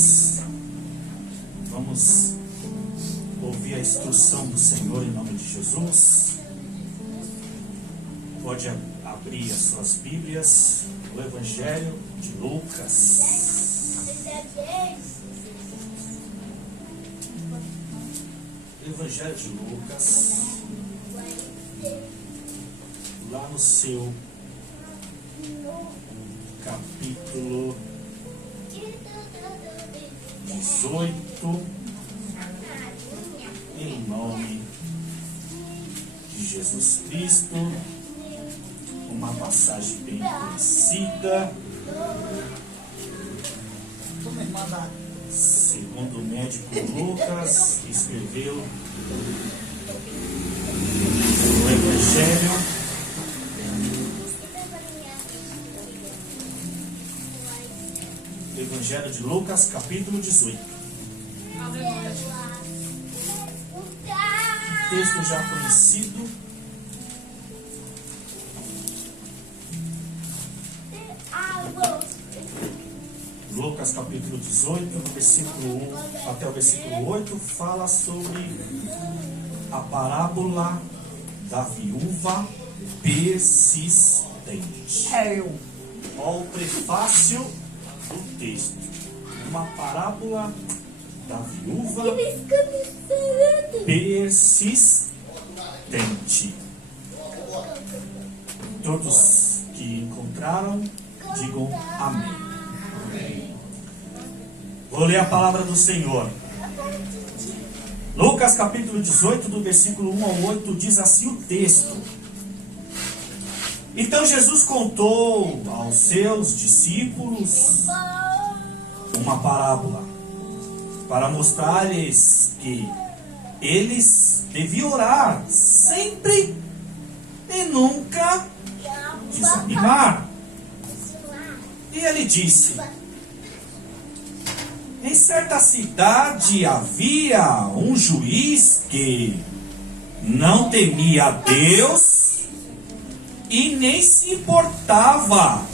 irmãos, vamos ouvir a instrução do Senhor em nome de Jesus. Pode abrir as suas Bíblias, o Evangelho de Lucas. Evangelho de Lucas, lá no seu capítulo 18, em nome de Jesus Cristo, uma passagem bem conhecida, segundo o médico Lucas, escreveu o Evangelho Evangelho de Lucas, capítulo 18. Texto já conhecido. Lucas, capítulo 18, do versículo 1 até o versículo 8, fala sobre a parábola da viúva persistente. Olha o prefácio do texto. Uma parábola da viúva persistente. Todos que encontraram, digam amém. Vou ler a palavra do Senhor. Lucas capítulo 18, do versículo 1 ao 8, diz assim o texto. Então Jesus contou aos seus discípulos uma parábola, para mostrar-lhes que eles deviam orar sempre e nunca desanimar. E ele disse: em certa cidade havia um juiz que não temia a Deus e nem se importava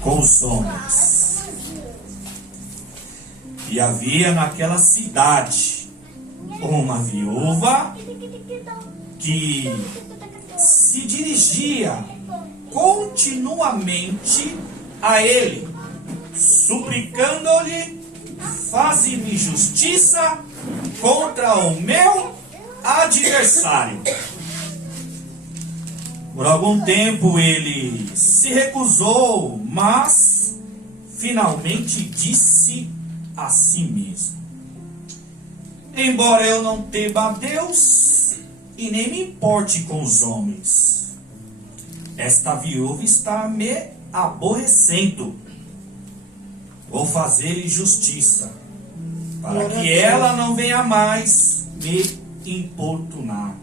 com os homens. E havia naquela cidade uma viúva que se dirigia continuamente a ele, suplicando-lhe: faze-me justiça contra o meu adversário. Por algum tempo ele se recusou, mas finalmente disse a si mesmo: embora eu não tema a Deus e nem me importe com os homens, esta viúva está me aborrecendo. Vou fazer-lhe justiça, para que ela não venha mais me importunar.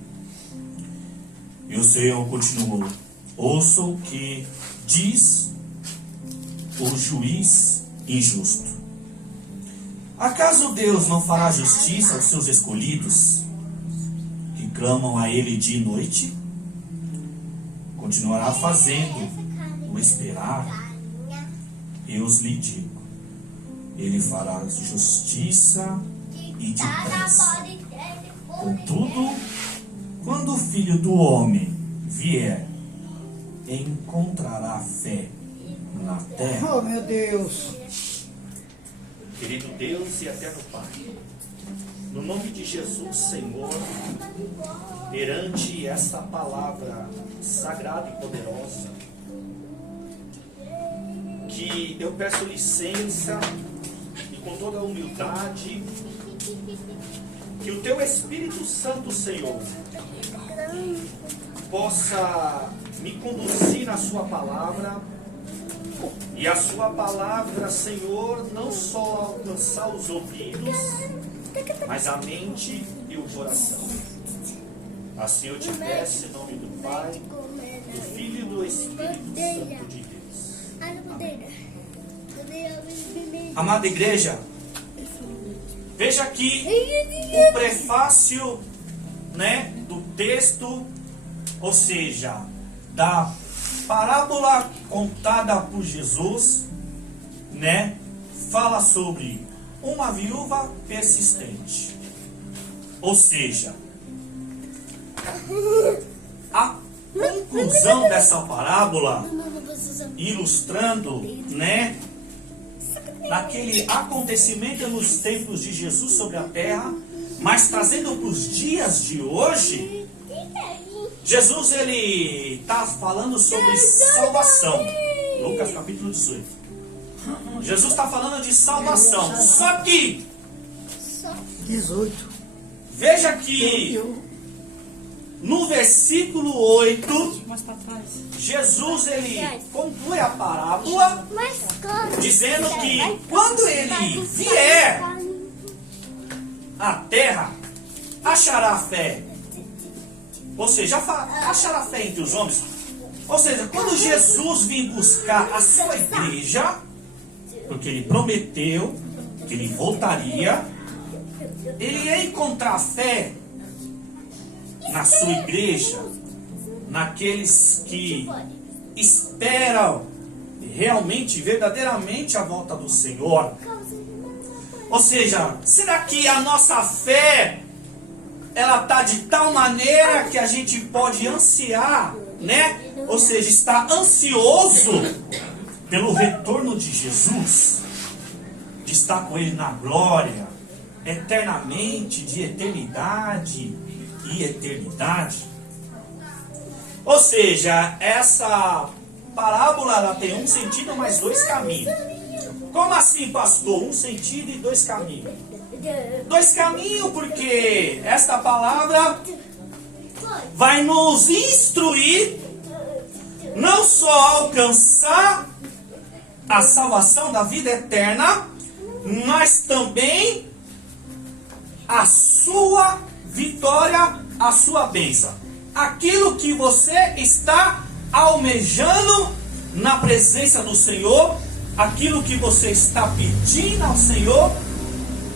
E o Senhor continuou: ouça o que diz o juiz injusto. Acaso Deus não fará justiça aos seus escolhidos, que clamam a Ele dia e noite? Continuará fazendo o esperar. Eu lhe digo: Ele fará justiça e depressa. Contudo, quando o Filho do Homem vier, encontrará fé na terra? Oh, meu Deus! Querido Deus e eterno Pai, no nome de Jesus, Senhor, perante esta palavra sagrada e poderosa, que eu peço licença e com toda a humildade, que o Teu Espírito Santo, Senhor, possa me conduzir na Sua palavra, e a Sua palavra, Senhor, não só alcançar os ouvidos, mas a mente e o coração. Assim eu te peço em nome do Pai, do Filho e do Espírito Santo de Deus. Amém. Amada igreja, veja aqui o prefácio, do texto, ou seja, da parábola contada por Jesus, fala sobre uma viúva persistente. Ou seja, a conclusão dessa parábola, ilustrando, né, naquele acontecimento nos tempos de Jesus sobre a terra, mas trazendo para os dias de hoje, Jesus ele está falando sobre salvação. Lucas capítulo 18. Jesus está falando de salvação. Só que 18. Veja que no versículo 8, Jesus ele conclui a parábola dizendo que quando ele vier à terra, achará fé. Ou seja, achará fé entre os homens. Ou seja, quando Jesus vir buscar a sua igreja, porque ele prometeu que ele voltaria, ele ia encontrar fé na sua igreja, naqueles que esperam realmente, verdadeiramente a volta do Senhor. Ou seja, será que a nossa fé ela está de tal maneira que a gente pode ansiar, né? Ou seja, está ansioso pelo retorno de Jesus, de estar com Ele na glória, eternamente, de eternidade e eternidade. Ou seja, essa parábola ela tem um sentido, mas dois caminhos. Como assim, pastor? Um sentido e dois caminhos. Dois caminhos porque esta palavra vai nos instruir não só a alcançar a salvação da vida eterna, mas também a sua vitória, a sua bênção. Aquilo que você está almejando na presença do Senhor, aquilo que você está pedindo ao Senhor,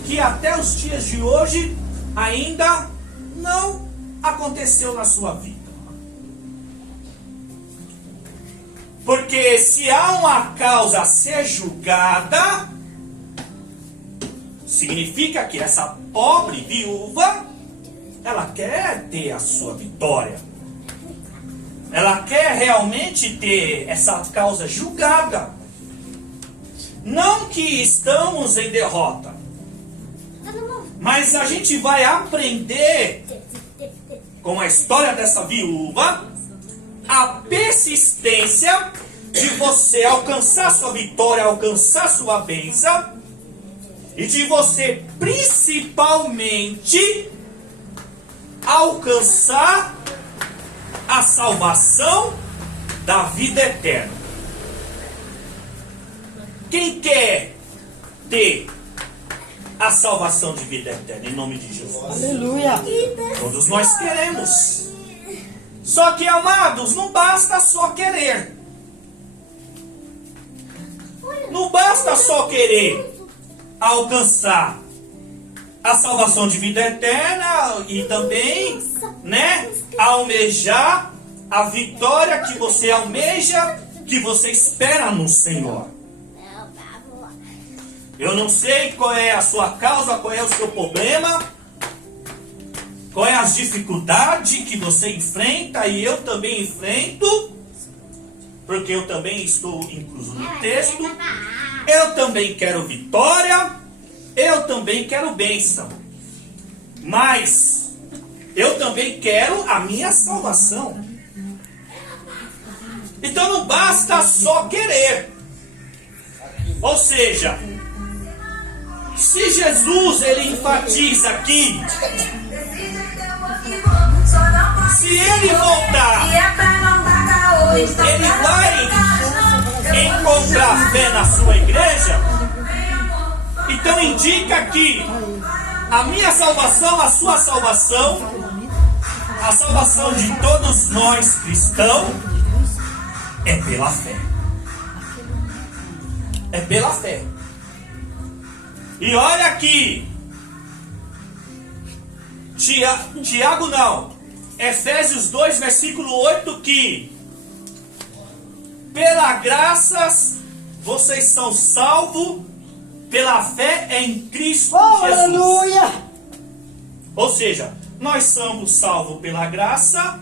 que até os dias de hoje ainda não aconteceu na sua vida. Porque se há uma causa a ser julgada, significa que essa pobre viúva, ela quer ter a sua vitória. Ela quer realmente ter essa causa julgada. Não que estamos em derrota, mas a gente vai aprender com a história dessa viúva a persistência de você alcançar sua vitória, alcançar sua bênção, e de você principalmente alcançar a salvação da vida eterna. Quem quer ter a salvação de vida eterna em nome de Jesus? Aleluia. Todos nós queremos. Só que, amados, não basta só querer. Não basta só querer alcançar a salvação de vida eterna e também, né, almejar a vitória que você almeja, que você espera no Senhor. Eu não sei qual é a sua causa, qual é o seu problema, qual é as dificuldades que você enfrenta, e eu também enfrento, porque eu também estou incluso no texto. Eu também quero vitória, eu também quero bênção, mas eu também quero a minha salvação. Então não basta só querer. Ou seja, se Jesus ele enfatiza aqui, se ele voltar, ele vai encontrar fé na sua igreja, então indica que a minha salvação, a sua salvação, a salvação de todos nós cristãos é pela fé. É pela fé. E olha aqui, Tiago não, Efésios 2, versículo 8, que pela graça vocês são salvos pela fé em Cristo Oh, Jesus. aleluia. Ou seja, nós somos salvos pela graça,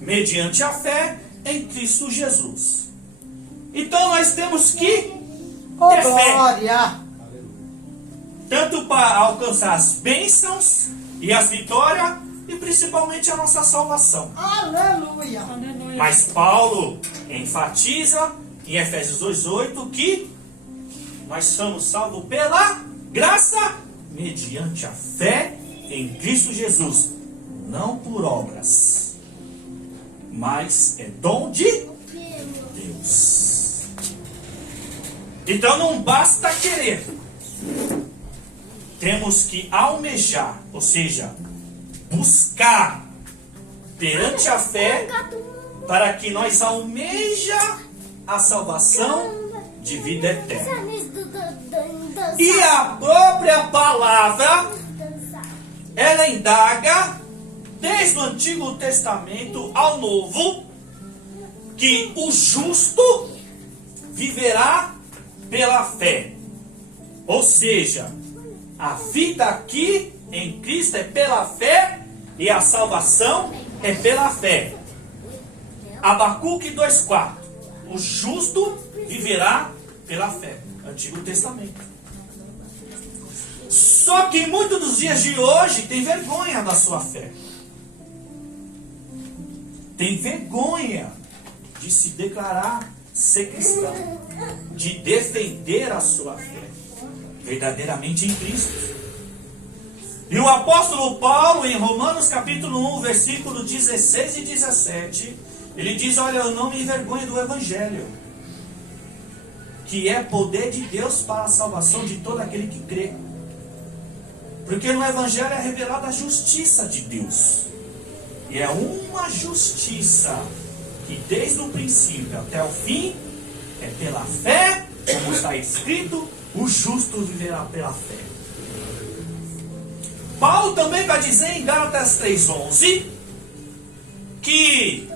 mediante a fé em Cristo Jesus. Então nós temos que Oh, ter fé, glória. tanto para alcançar as bênçãos e as vitórias, e principalmente a nossa salvação. Aleluia. Mas Paulo enfatiza em Efésios 2:8 que nós somos salvos pela graça, mediante a fé em Cristo Jesus, não por obras, mas é dom de Deus. Então não basta querer, temos que almejar, ou seja, buscar perante a fé, para que nós almeja a salvação de vida eterna. E a própria palavra, ela indaga desde o Antigo Testamento ao Novo, que o justo viverá pela fé. Ou seja, a vida aqui em Cristo é pela fé e a salvação é pela fé. Abacuque 2:4. O justo viverá pela fé. Antigo Testamento. Só que muitos dos dias de hoje tem vergonha da sua fé. Tem vergonha de se declarar ser cristão, de defender a sua fé verdadeiramente em Cristo. E o apóstolo Paulo, em Romanos capítulo 1, versículo 16 e 17, ele diz: olha, eu não me envergonho do Evangelho, que é poder de Deus para a salvação de todo aquele que crê. Porque no Evangelho é revelada a justiça de Deus. E é uma justiça que desde o princípio até o fim é pela fé, como está escrito, o justo viverá pela fé. Paulo também vai dizer em Gálatas 3:11 que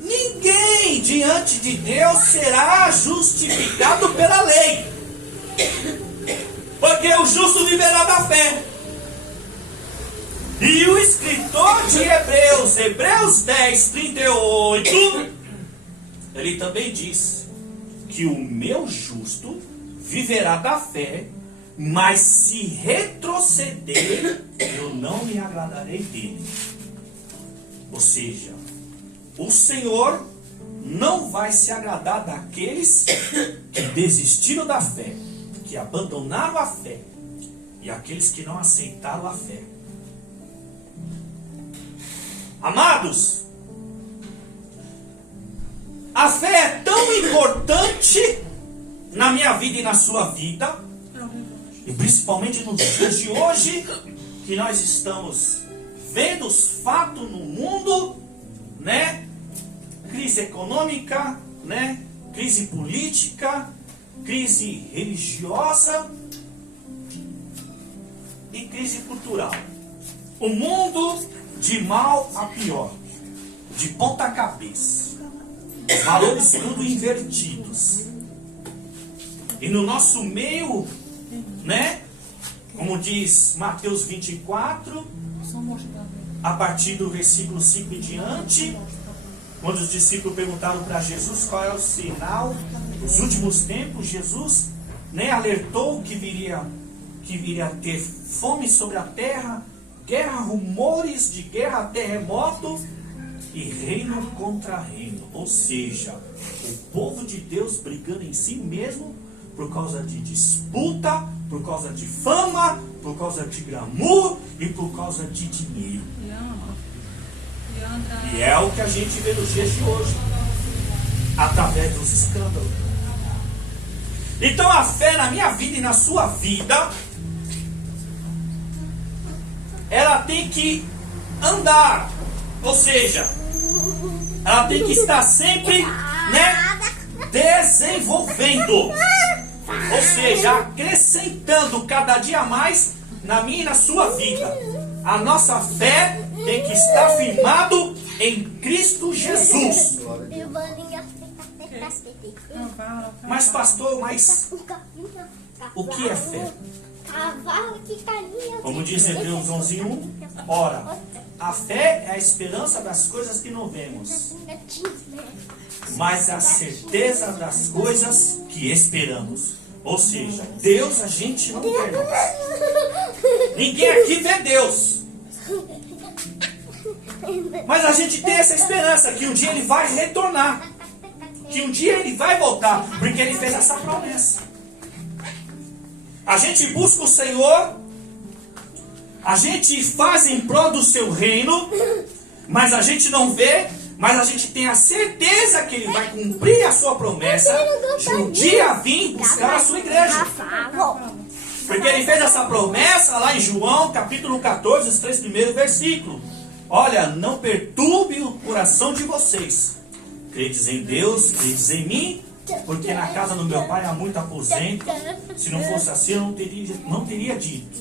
ninguém diante de Deus será justificado pela lei, porque o justo viverá da fé. E o escritor de Hebreus, Hebreus 10:38, ele também diz que o meu justo viverá da fé, mas se retroceder, eu não me agradarei dele. Ou seja, o Senhor não vai se agradar daqueles que desistiram da fé, que abandonaram a fé, e aqueles que não aceitaram a fé. Amados, a fé é tão importante na minha vida e na sua vida, e principalmente nos dias de hoje, que nós estamos vendo os fatos no mundo, né? Crise econômica, né? Crise política, crise religiosa e crise cultural. O mundo de mal a pior, de ponta cabeça, valores tudo invertidos. E no nosso meio, né? Como diz Mateus 24, a partir do versículo 5 em diante, quando os discípulos perguntaram para Jesus qual é o sinal dos últimos tempos, Jesus, né, alertou que viria ter fome sobre a terra, guerra, rumores de guerra, terremoto e reino contra reino. Ou seja, o povo de Deus brigando em si mesmo por causa de disputa, por causa de fama, por causa de glamour e por causa de dinheiro. E é o que a gente vê nos dias de hoje, através dos escândalos. Então a fé na minha vida e na sua vida, ela tem que andar, ou seja, ela tem que estar sempre, né, desenvolvendo, ou seja, acrescentando cada dia mais na minha e na sua vida. A nossa fé tem que estar firmado em Cristo Jesus. Mas pastor, O que é fé? Cavalo que caminha. Como diz Hebreus 11:1, ora, a fé é a esperança das coisas que não vemos, mas a certeza das coisas que esperamos. Ou seja, Deus a gente não vê. Ninguém aqui vê Deus. Mas a gente tem essa esperança que um dia Ele vai retornar. Que um dia Ele vai voltar. Porque Ele fez essa promessa. A gente busca o Senhor. A gente faz em prol do seu reino. Mas a gente não vê. Mas a gente tem a certeza que Ele vai cumprir a sua promessa de um dia vir buscar a sua igreja. Porque Ele fez essa promessa lá em João, capítulo 14, os 3 primeiros versículos. Olha, não perturbe o coração de vocês. Credes em Deus, credes em mim, porque na casa do meu pai há muito aposento. Se não fosse assim, eu não teria dito.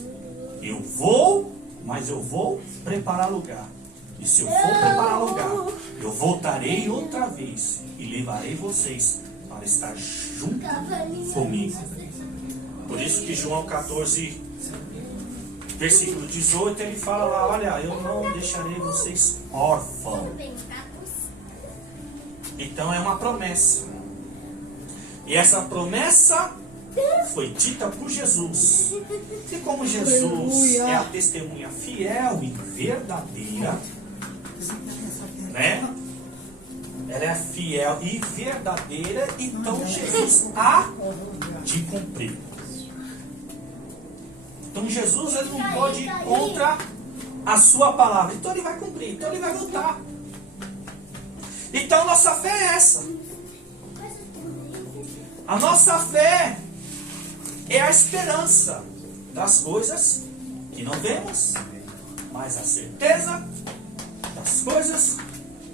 Eu vou, mas eu vou preparar lugar. E se eu for preparar lugar, eu voltarei outra vez e levarei vocês para estar junto comigo. Por isso que João 14, versículo 18, ele fala lá, olha, eu não deixarei vocês órfãos. Então é uma promessa. E essa promessa foi dita por Jesus. E como Jesus é a testemunha fiel e verdadeira, né? Ela é fiel e verdadeira, então Jesus há de cumprir. Então Jesus ele não pode ir contra a sua palavra. Então Ele vai cumprir, então Ele vai voltar. Então nossa fé é essa. A nossa fé é a esperança das coisas que não vemos, mas a certeza das coisas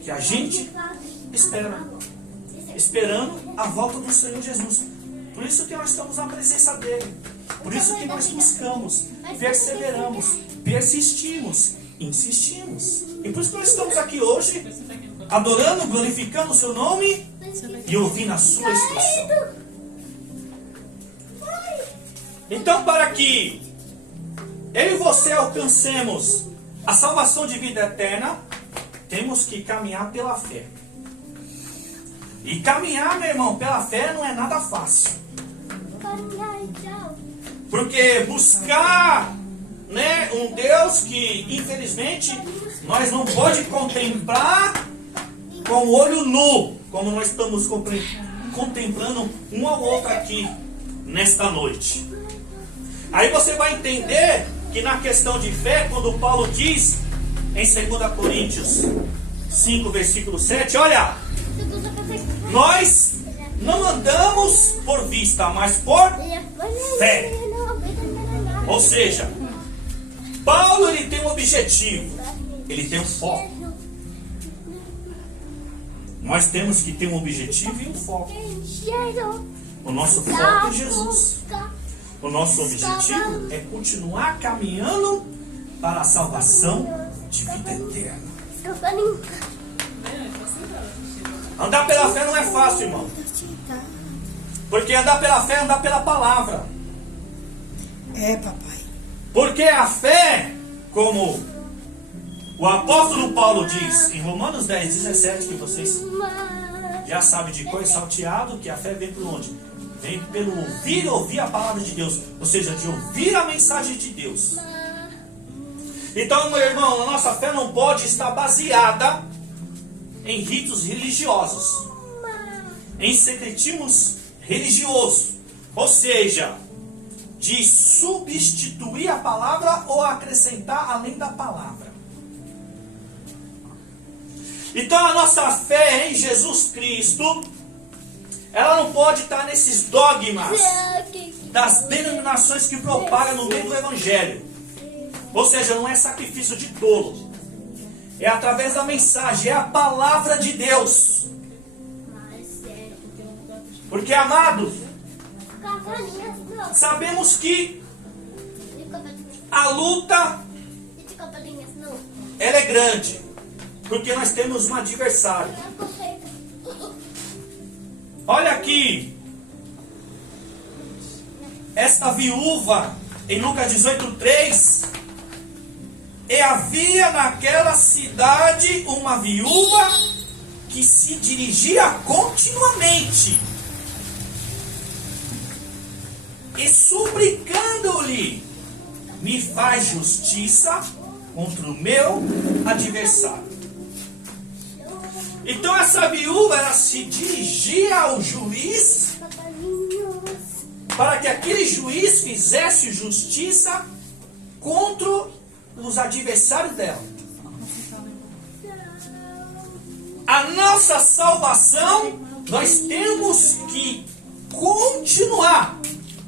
que a gente espera. Esperando a volta do Senhor Jesus. Por isso que nós estamos na presença dEle. Por isso que nós buscamos, perseveramos, persistimos, insistimos. E por isso que nós estamos aqui hoje, adorando, glorificando o seu nome e ouvindo a sua instrução. Então, para que eu e você alcancemos a salvação de vida eterna, temos que caminhar pela fé. E caminhar, meu irmão, pela fé não é nada fácil. Porque buscar, né, um Deus que, infelizmente, nós não pode contemplar com o olho nu, como nós estamos contemplando um ao outro aqui, nesta noite. Aí você vai entender que na questão de fé, quando Paulo diz em 2 Coríntios 5, versículo 7, olha, nós não andamos por vista, mas por fé. Ou seja, Paulo ele tem um objetivo, ele tem um foco. Nós temos que ter um objetivo e um foco. O nosso foco é Jesus. O nosso objetivo é continuar caminhando para a salvação de vida eterna. Andar pela fé não é fácil, irmão. Porque andar pela fé é andar pela palavra. É, papai. Porque a fé, como o apóstolo Paulo diz em Romanos 10, 17, que vocês já sabem de cor e salteado, que a fé vem por onde? Vem pelo ouvir e ouvir a palavra de Deus. Ou seja, de ouvir a mensagem de Deus. Então, meu irmão, a nossa fé não pode estar baseada em ritos religiosos, em secretismos religiosos. Ou seja, de substituir a palavra ou acrescentar além da palavra. Então a nossa fé em Jesus Cristo, ela não pode estar nesses dogmas das denominações que propagam no meio do Evangelho. Ou seja, não é sacrifício de tolo. É através da mensagem, é a palavra de Deus. Porque, amados, sabemos que a luta ela é grande, porque nós temos um adversário. Olha aqui, esta viúva, em Lucas 18:3, e havia naquela cidade uma viúva que se dirigia continuamente e suplicando-lhe: me faz justiça contra o meu adversário. Então essa viúva, ela se dirigia ao juiz para que aquele juiz fizesse justiça contra os adversários dela. A nossa salvação, nós temos que continuar.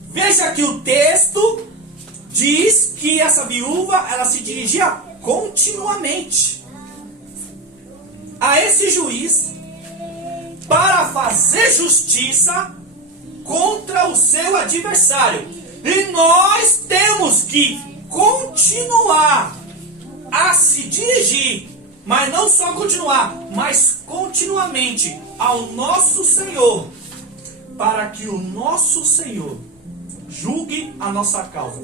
Veja que o texto diz que essa viúva, ela se dirigia continuamente a esse juiz para fazer justiça contra o seu adversário. E nós temos que continuar a se dirigir, mas não só continuar, mas continuamente ao nosso Senhor, para que o nosso Senhor julgue a nossa causa,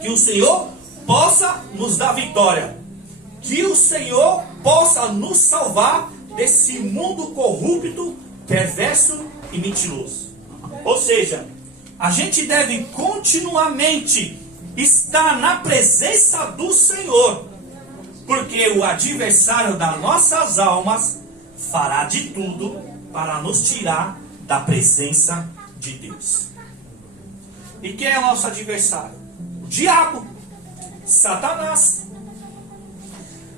que o Senhor possa nos dar vitória, que o Senhor possa nos salvar desse mundo corrupto, perverso e mentiroso. Ou seja, a gente deve continuamente estar na presença do Senhor, porque o adversário das nossas almas fará de tudo para nos tirar da presença de Deus. E quem é o nosso adversário? O diabo, Satanás.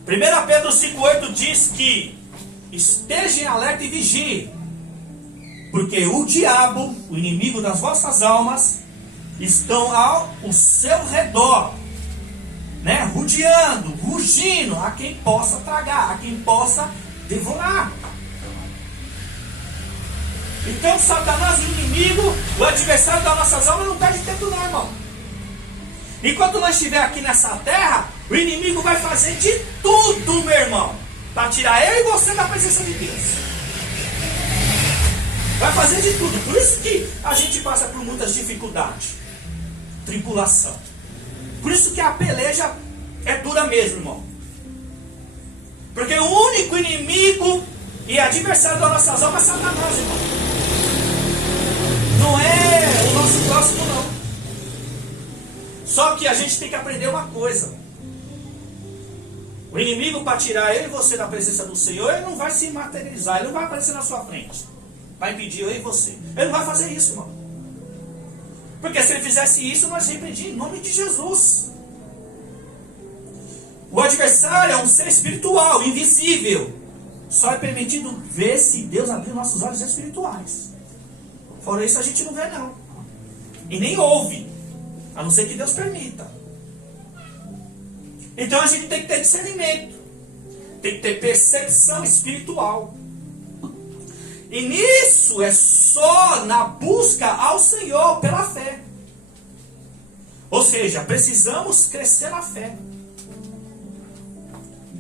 1 Pedro 5,8 diz que estejam alerta e vigiem, porque o diabo, o inimigo das vossas almas, estão ao seu redor, né, rodeando, rugindo a quem possa tragar, a quem possa devorar. Então Satanás, o inimigo, o adversário das nossas almas, não perde tempo não, irmão. Enquanto nós estivermos aqui nessa terra, o inimigo vai fazer de tudo, meu irmão, para tirar eu e você da presença de Deus. Vai fazer de tudo. Por isso que a gente passa por muitas dificuldades, tribulação. Por isso que a peleja é dura mesmo, irmão. Porque o único inimigo e adversário das nossas almas é Satanás, irmão. Não é o nosso próximo, não. Só que a gente tem que aprender uma coisa. O inimigo, para tirar eu e você da presença do Senhor, ele não vai se materializar, ele não vai aparecer na sua frente. Vai impedir eu e você. Ele não vai fazer isso, irmão. Porque se ele fizesse isso, nós repreendíamos em nome de Jesus. O adversário é um ser espiritual, invisível. Só é permitido ver se Deus abrir nossos olhos espirituais. Fora isso, a gente não vê, não. E nem ouve. A não ser que Deus permita. Então a gente tem que ter discernimento. Tem que ter percepção espiritual. E nisso é só na busca ao Senhor pela fé. Ou seja, precisamos crescer na fé.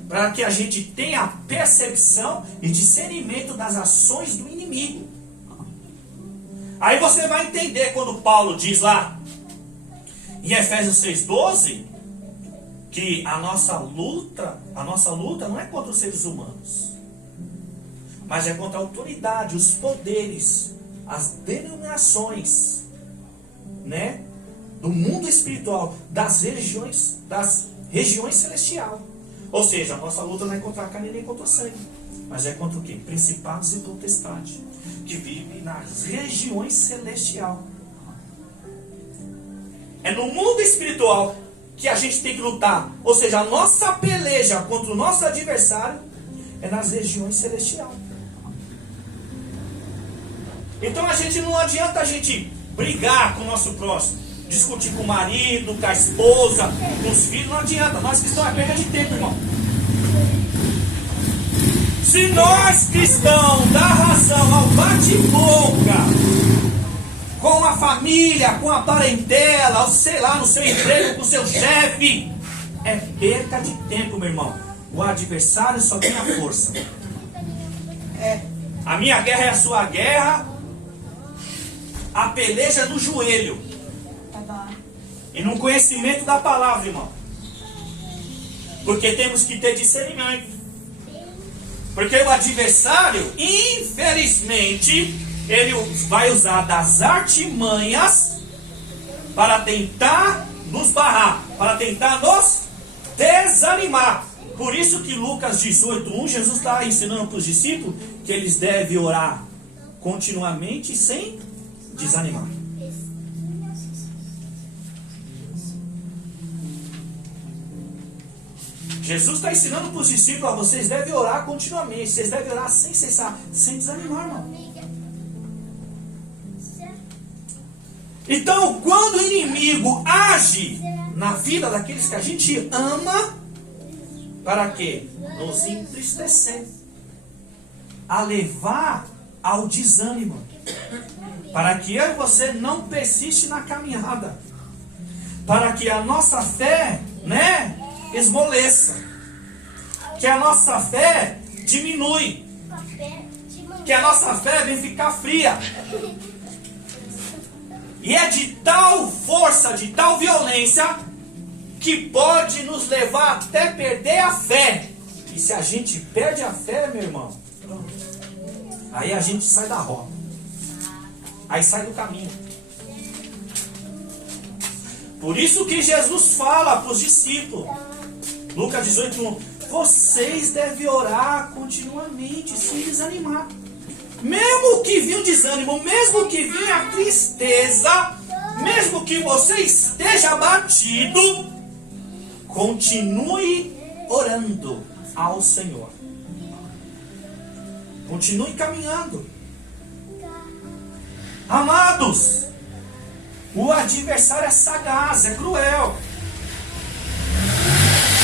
Para que a gente tenha percepção e discernimento das ações do inimigo. Aí você vai entender quando Paulo diz lá em Efésios 6,12, que a nossa luta não é contra os seres humanos, mas é contra a autoridade, os poderes, as denominações, né, do mundo espiritual, das regiões celestiais. Ou seja, a nossa luta não é contra a carne nem contra o sangue, mas é contra o quê? Principados e potestades, que vivem nas regiões celestiais. É no mundo espiritual que a gente tem que lutar. Ou seja, a nossa peleja contra o nosso adversário é nas regiões celestiais. Então a gente não adianta a gente brigar com o nosso próximo, discutir com o marido, com a esposa, com os filhos, não adianta. Nós cristãos é perda de tempo, irmão. Se nós cristãos dá razão ao bate-boca com a família, com a parentela, ou sei lá, no seu emprego, com o seu chefe, é perca de tempo, meu irmão. O adversário só tem a força. A minha guerra é a sua guerra. A peleja é no joelho. E no conhecimento da palavra, irmão. Porque temos que ter discernimento. Porque o adversário, infelizmente, ele vai usar das artimanhas para tentar nos barrar, para tentar nos desanimar. Por isso que Lucas 18:1, Jesus está ensinando para os discípulos que eles devem orar continuamente sem desanimar. Jesus está ensinando para os discípulos, ó, vocês devem orar continuamente, vocês devem orar sem cessar, sem desanimar, irmão. Então, quando o inimigo age na vida daqueles que a gente ama, para quê? Nos entristecer, a levar ao desânimo, para que eu e você não persiste na caminhada, para que a nossa fé, esmoleça, que a nossa fé diminui, que a nossa fé vem ficar fria. E é de tal força, de tal violência, que pode nos levar até perder a fé. E se a gente perde a fé, meu irmão, aí a gente sai da rota, aí sai do caminho. Por isso que Jesus fala para os discípulos, Lucas 18:1, vocês devem orar continuamente, sem desanimar. Mesmo que vinha o desânimo, mesmo que vinha a tristeza, mesmo que você esteja abatido, continue orando ao Senhor. Continue caminhando. Amados, o adversário é sagaz, é cruel.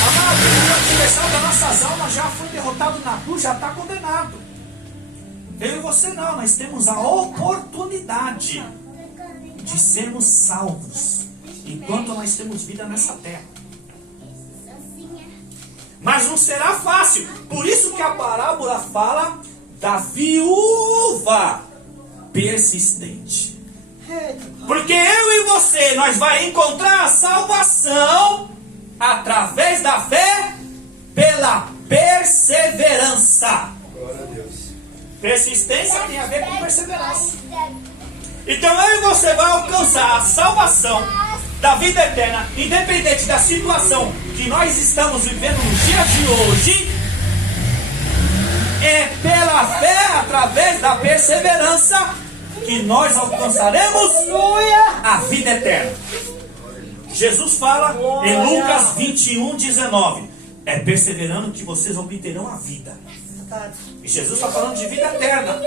Amados, o adversário das nossas almas já foi derrotado na cruz, já está condenado. Eu e você não, nós temos a oportunidade de sermos salvos enquanto nós temos vida nessa terra. Mas não será fácil. Por isso que a parábola fala da viúva persistente. Porque eu e você, nós vai encontrar a salvação através da fé pela perseverança. Glória a Deus. Persistência tem a ver com perseverança. Então eu e você vai alcançar a salvação da vida eterna, independente da situação que nós estamos vivendo nos dias de hoje. É pela fé, através da perseverança, que nós alcançaremos a vida eterna. Jesus fala em Lucas 21:19, é perseverando que vocês obterão a vida. E Jesus está falando de vida eterna.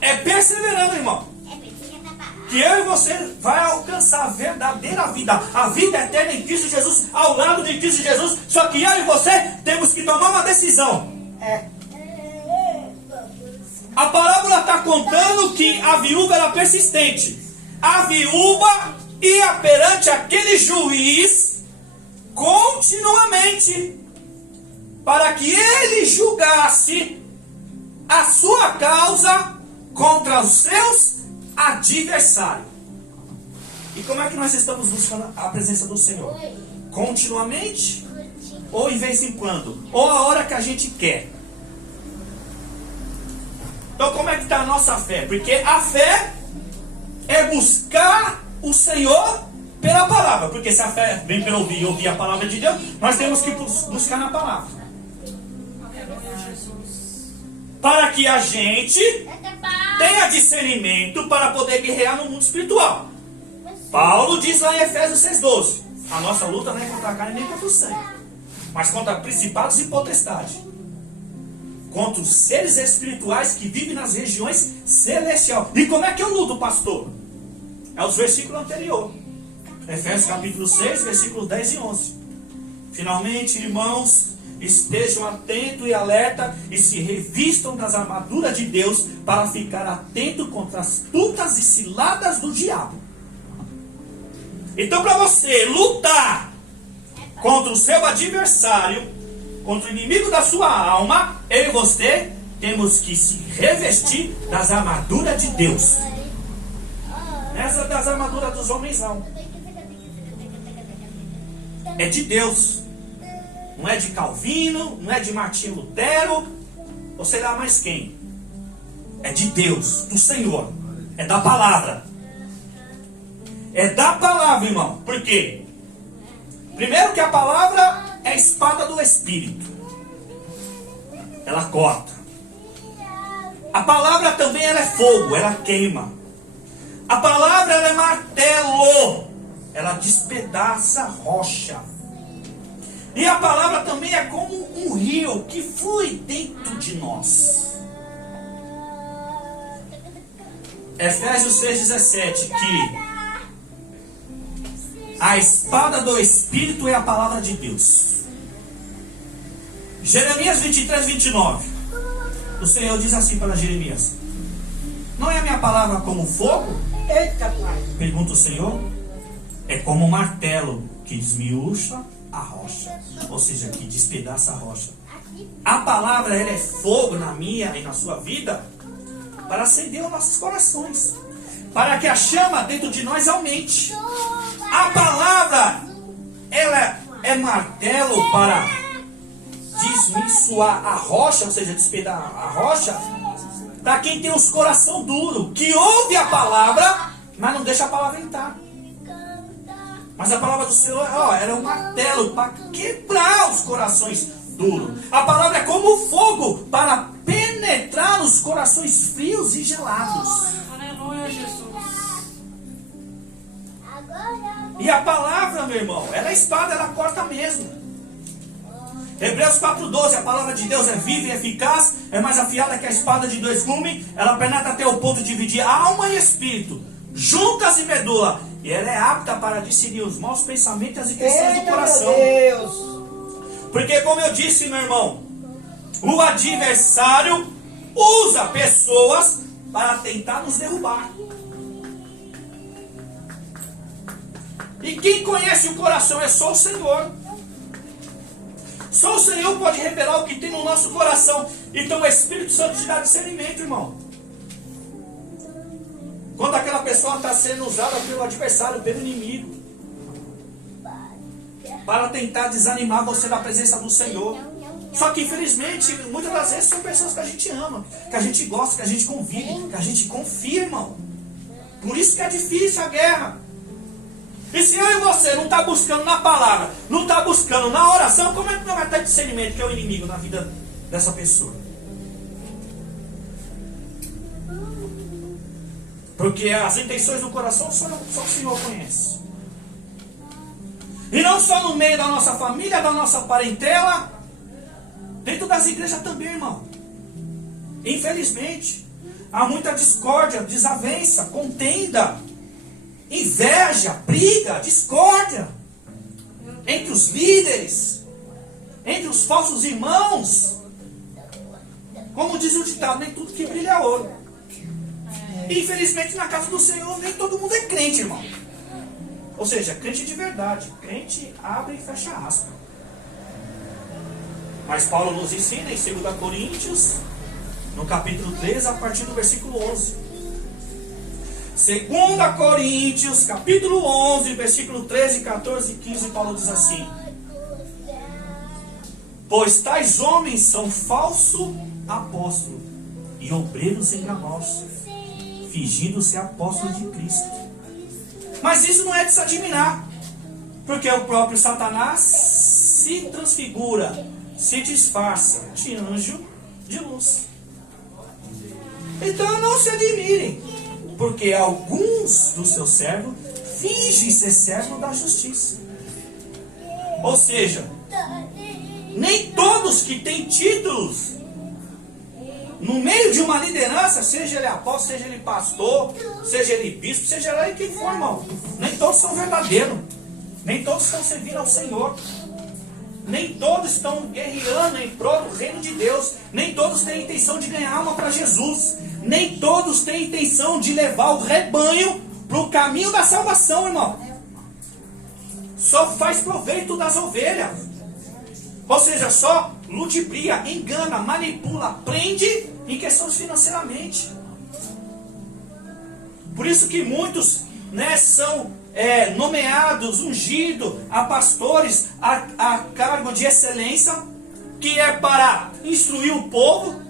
É perseverando, irmão, que eu e você vai alcançar a verdadeira vida, a vida eterna em Cristo Jesus, ao lado de Cristo Jesus. Só que eu e você temos que tomar uma decisão. A parábola está contando que a viúva era persistente. A viúva ia perante aquele juiz continuamente, para que ele julgasse a sua causa contra os seus adversários. E como é que nós estamos buscando a presença do Senhor? Continuamente? Ou em vez em quando? Ou a hora que a gente quer? Então como é que está a nossa fé? Porque a fé é buscar o Senhor pela palavra. Porque se a fé vem pelo ouvir e ouvir a palavra de Deus, nós temos que buscar na palavra. Para que a gente tenha discernimento para poder guerrear no mundo espiritual. Paulo diz lá em Efésios 6:12, a nossa luta não é contra a carne nem contra o sangue, mas contra principados e potestades, contra os seres espirituais que vivem nas regiões celestiais. E como é que eu luto, pastor? É os versículos anteriores. Efésios capítulo 6, versículos 10 e 11. Finalmente, irmãos, estejam atentos e alerta e se revistam das armaduras de Deus para ficar atento contra as astutas e ciladas do diabo. Então, para você lutar contra o seu adversário, contra o inimigo da sua alma, eu e você temos que se revestir das armaduras de Deus. essa das armaduras dos homens, não. É de Deus. Não é de Calvino, não é de Martinho Lutero, ou será mais quem? É de Deus, do Senhor. É da palavra. É da palavra, irmão. Por quê? Primeiro que a palavra é a espada do Espírito. Ela corta. A palavra também ela é fogo, ela queima. A palavra ela é martelo. Ela despedaça a rocha. E a palavra também é como um rio que flui dentro de nós. Efésios 6,17, que a espada do Espírito é a palavra de Deus. Jeremias 23:29. O Senhor diz assim para Jeremias: não é a minha palavra como fogo? Eita, pai. Pergunta o Senhor. É como um martelo que desmiúcha a rocha, ou seja, que despedaça a rocha. A palavra ela é fogo na minha e na sua vida para acender os nossos corações, para que a chama dentro de nós aumente. A palavra ela é martelo para desmiçoar a rocha, ou seja, despedar a rocha, para quem tem os coração duro, que ouve a palavra, mas não deixa a palavra entrar. Mas a palavra do Senhor, era um martelo para quebrar os corações duros. A palavra é como fogo para penetrar os corações frios e gelados. Aleluia, Jesus. E a palavra, meu irmão, ela é espada, ela corta mesmo. Hebreus 4:12, a palavra de Deus é viva e eficaz, é mais afiada que a espada de dois gumes, ela penetra até o ponto de dividir alma e espírito, juntas e medula, e ela é apta para discernir os maus pensamentos e as intenções do coração. Meu Deus. Porque, como eu disse, meu irmão, o adversário usa pessoas para tentar nos derrubar. E quem conhece o coração é só o Senhor. Só o Senhor pode revelar o que tem no nosso coração. Então o Espírito Santo te dá discernimento, irmão. Quando aquela pessoa está sendo usada pelo adversário, pelo inimigo, para tentar desanimar você da presença do Senhor. Só que infelizmente, muitas das vezes são pessoas que a gente ama, que a gente gosta, que a gente convive, que a gente confia, irmão. Por isso que é difícil a guerra. E se eu e você não está buscando na palavra, não está buscando na oração, como é que não vai ter discernimento que é o inimigo na vida dessa pessoa? Porque as intenções do coração só o Senhor conhece. E não só no meio da nossa família, da nossa parentela, dentro das igrejas também, irmão. Infelizmente, há muita discórdia, desavença, contenda, inveja, briga, discórdia entre os líderes, entre os falsos irmãos. Como diz o ditado, nem tudo que brilha é ouro. Infelizmente, na casa do Senhor, nem todo mundo é crente, irmão. Ou seja, crente de verdade. Crente abre e fecha aspas. Mas Paulo nos ensina em 2 Coríntios, no capítulo 13, a partir do versículo 11. 2 Coríntios, capítulo 11, versículo 13, 14 e 15, Paulo diz assim: pois tais homens são falsos apóstolos e obreiros enganosos, fingindo ser apóstolos de Cristo. Mas isso não é de se admirar, porque o próprio Satanás se transfigura, se disfarça de anjo de luz. Então não se admirem, porque alguns dos seus servos fingem ser servos da justiça. Ou seja, nem todos que têm títulos no meio de uma liderança, seja ele apóstolo, seja ele pastor, seja ele bispo, seja ele quem for, irmão, nem todos são verdadeiros, nem todos estão servindo ao Senhor, nem todos estão guerreando em prol do reino de Deus, nem todos têm a intenção de ganhar alma para Jesus, nem todos têm a intenção de levar o rebanho para o caminho da salvação, irmão. Só faz proveito das ovelhas. Ou seja, só ludibria, engana, manipula, prende em questões financeiramente. Por isso que muitos né, são nomeados, ungidos a pastores a cargo de excelência, que é para instruir o povo,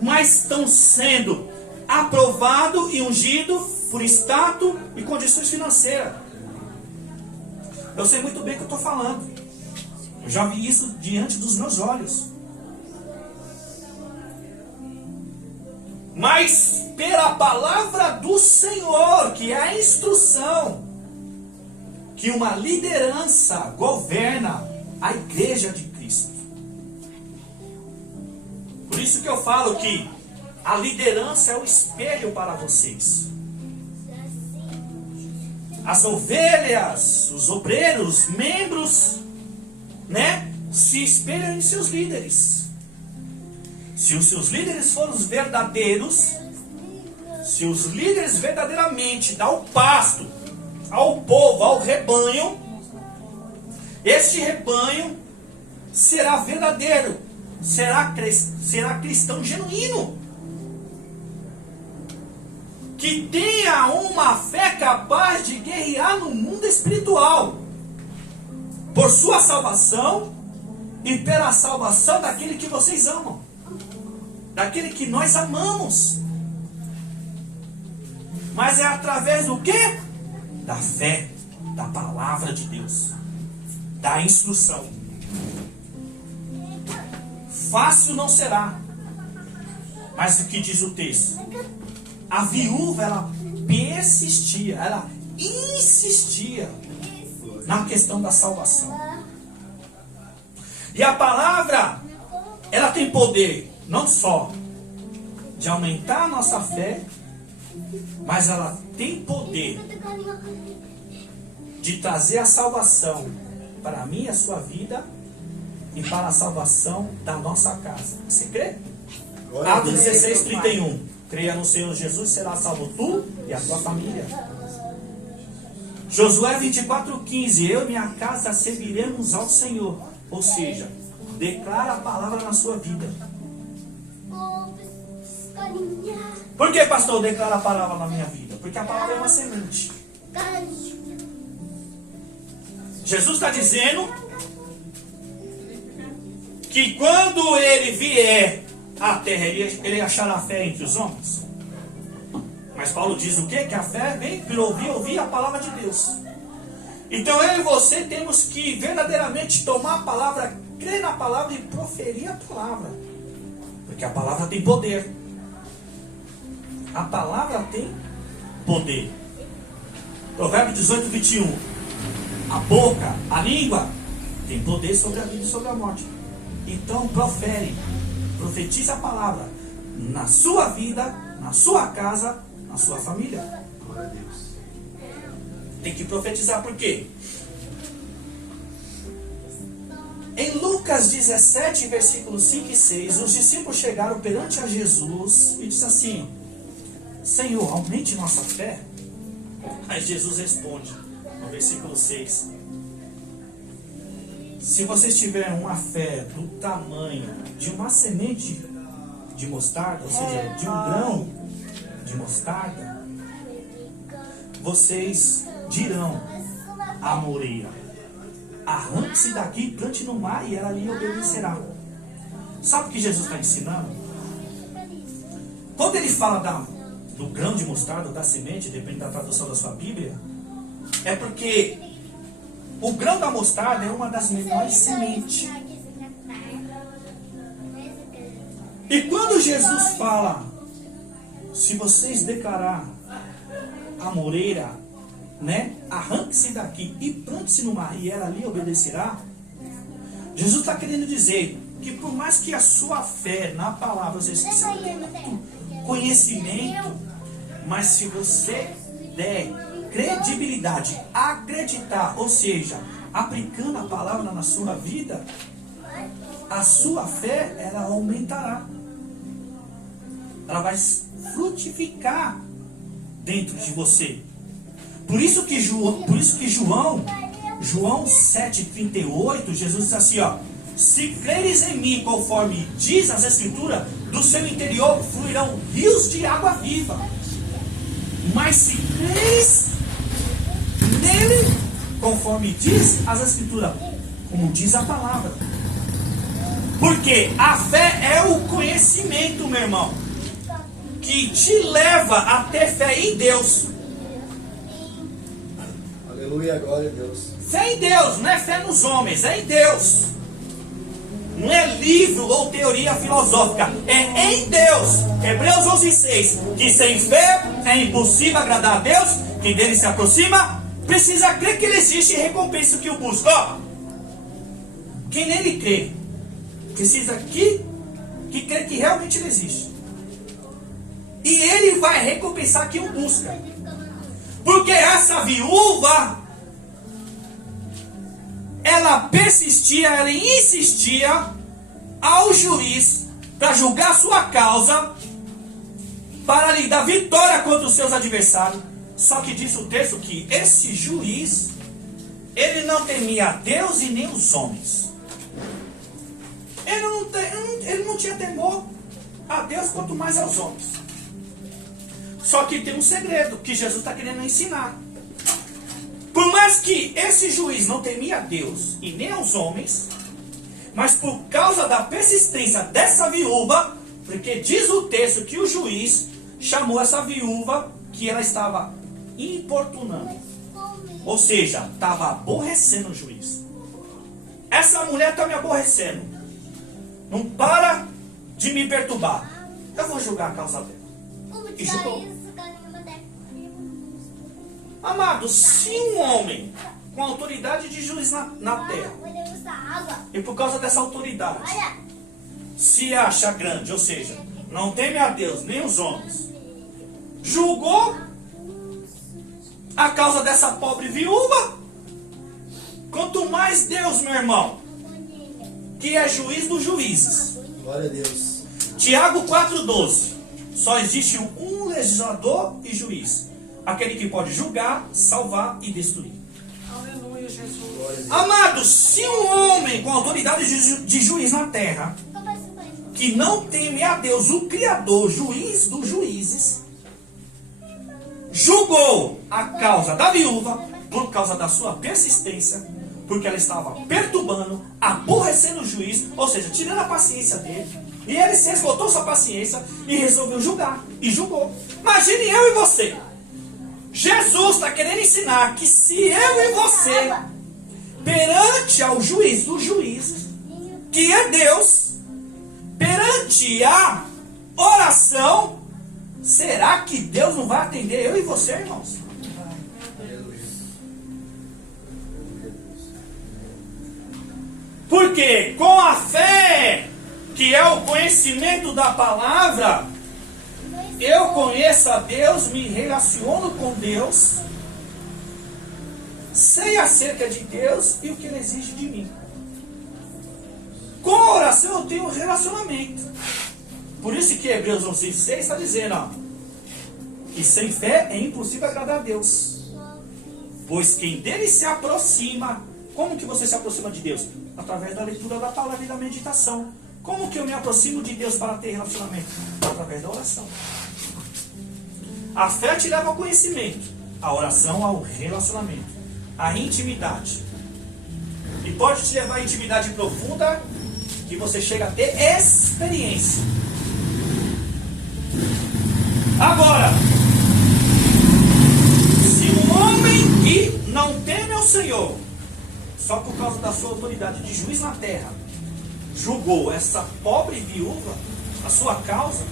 mas estão sendo aprovados e ungidos por status e condições financeiras. Eu sei muito bem o que eu estou falando. Eu já vi isso diante dos meus olhos. Mas pela palavra do Senhor, que é a instrução, que uma liderança governa a igreja de Cristo. Por isso que eu falo que a liderança é o espelho para vocês. As ovelhas, os obreiros, membros, né, se espelham em seus líderes. Se os seus líderes forem os verdadeiros, se os líderes verdadeiramente dão o pasto ao povo, ao rebanho, este rebanho será verdadeiro, será cristão genuíno, que tenha uma fé capaz de guerrear no mundo espiritual, por sua salvação e pela salvação daquele que vocês amam, daquele que nós amamos. Mas é através do quê? Da fé, da palavra de Deus, da instrução. Fácil não será, mas o que diz o texto? A viúva, ela persistia, ela insistia na questão da salvação. E a palavra, ela tem poder, não só de aumentar a nossa fé, mas ela tem poder de trazer a salvação para a minha e a sua vida e para a salvação da nossa casa. Você crê? Atos 16, 31. Creia no Senhor Jesus, será salvo tu e a tua família. Josué 24, 15. Eu e minha casa serviremos ao Senhor. Ou seja, declara a palavra na sua vida. Por que, pastor, declara a palavra na minha vida? Porque a palavra é uma semente. Jesus está dizendo que quando ele vier à terra, ele achará fé entre os homens. Mas Paulo diz o quê? Que a fé vem por ouvir a palavra de Deus. Então eu e você temos que verdadeiramente tomar a palavra, crer na palavra e proferir a palavra. Porque a palavra tem poder. A palavra tem poder. Provérbio 18, 21. A boca, a língua, tem poder sobre a vida e sobre a morte. Então profetiza a palavra na sua vida, na sua casa, na sua família. Glória a Deus. Tem que profetizar por quê? Em Lucas 17, versículos 5 e 6, os discípulos chegaram perante a Jesus e disse assim: Senhor, aumente nossa fé. Aí Jesus responde, no versículo 6: se vocês tiverem uma fé do tamanho de uma semente de mostarda, ou seja, de um grão de mostarda, vocês dirão à moreira: arranque-se daqui e plante no mar, e ela lhe obedecerá. Sabe o que Jesus está ensinando? Quando ele fala do grão de mostarda, da semente, depende da tradução da sua Bíblia, é porque o grão da mostarda é uma das menores sementes. E quando Jesus fala, se vocês declarar a moreira, né, arranque-se daqui e plante-se no mar, e ela lhe obedecerá, Jesus está querendo dizer que por mais que a sua fé na palavra, você tenha conhecimento, mas se você der credibilidade, acreditar, ou seja, aplicando a palavra na sua vida, a sua fé, ela aumentará. Ela vai frutificar dentro de você. Por isso que João 7,38, Jesus diz assim, ó: se creres em mim, conforme diz as Escrituras, do seu interior fluirão rios de água viva. Mas se creres conforme diz as Escrituras, como diz a palavra. Porque a fé é o conhecimento, meu irmão, que te leva a ter fé em Deus. Aleluia, glória a Deus. Fé em Deus, não é fé nos homens, é em Deus. Não é livro ou teoria filosófica, é em Deus. Hebreus 11:6, que sem fé é impossível agradar a Deus. Quem dele se aproxima precisa crer que ele existe e recompensa o que o busca. Ó, quem nele crê precisa que crê que realmente ele existe. E ele vai recompensar quem o busca. Porque essa viúva, ela persistia, ela insistia ao juiz para julgar sua causa, para lhe dar vitória contra os seus adversários. Só que diz o texto que esse juiz, ele não temia a Deus e nem os homens. Ele não tinha temor a Deus, quanto mais aos homens. Só que tem um segredo que Jesus está querendo ensinar. Por mais que esse juiz não temia a Deus e nem aos homens, mas por causa da persistência dessa viúva, porque diz o texto que o juiz chamou essa viúva que ela estava importunando. Ou seja, estava aborrecendo o juiz. Essa mulher está me aborrecendo. Não para de me perturbar. Eu vou julgar a causa dela. E julgou. Amado, se um homem com autoridade de juiz na terra, e por causa dessa autoridade, se acha grande, ou seja, não teme a Deus nem os homens, julgou a causa dessa pobre viúva, quanto mais Deus, meu irmão, que é juiz dos juízes. Glória a Deus. Tiago 4,12. Só existe um legislador e juiz, aquele que pode julgar, salvar e destruir. Aleluia, Jesus. Glória a Deus. Amado, se um homem com autoridade de juiz na terra, que não teme a Deus, o Criador, juiz dos juízes, julgou a causa da viúva por causa da sua persistência, porque ela estava perturbando, aborrecendo o juiz, ou seja, tirando a paciência dele, e ele se esgotou sua paciência e resolveu julgar, e julgou. Imagine eu e você. Jesus está querendo ensinar que se eu e você, perante ao juiz dos juízes, que é Deus, perante a oração, será que Deus não vai atender eu e você, irmãos? Aleluia. Porque com a fé, que é o conhecimento da palavra, eu conheço a Deus, me relaciono com Deus, sei acerca de Deus e o que Ele exige de mim. Com a oração eu tenho um relacionamento. Por isso que Hebreus 11:6 está dizendo, ó, que sem fé é impossível agradar a Deus. Pois quem dele se aproxima, como que você se aproxima de Deus? Através da leitura da palavra e da meditação. Como que eu me aproximo de Deus para ter relacionamento? Através da oração. A fé te leva ao conhecimento, a oração ao relacionamento, à intimidade. E pode te levar à intimidade profunda, que você chega a ter experiência. Agora, se um homem que não teme ao Senhor, só por causa da sua autoridade de juiz na terra, julgou essa pobre viúva, a sua causa,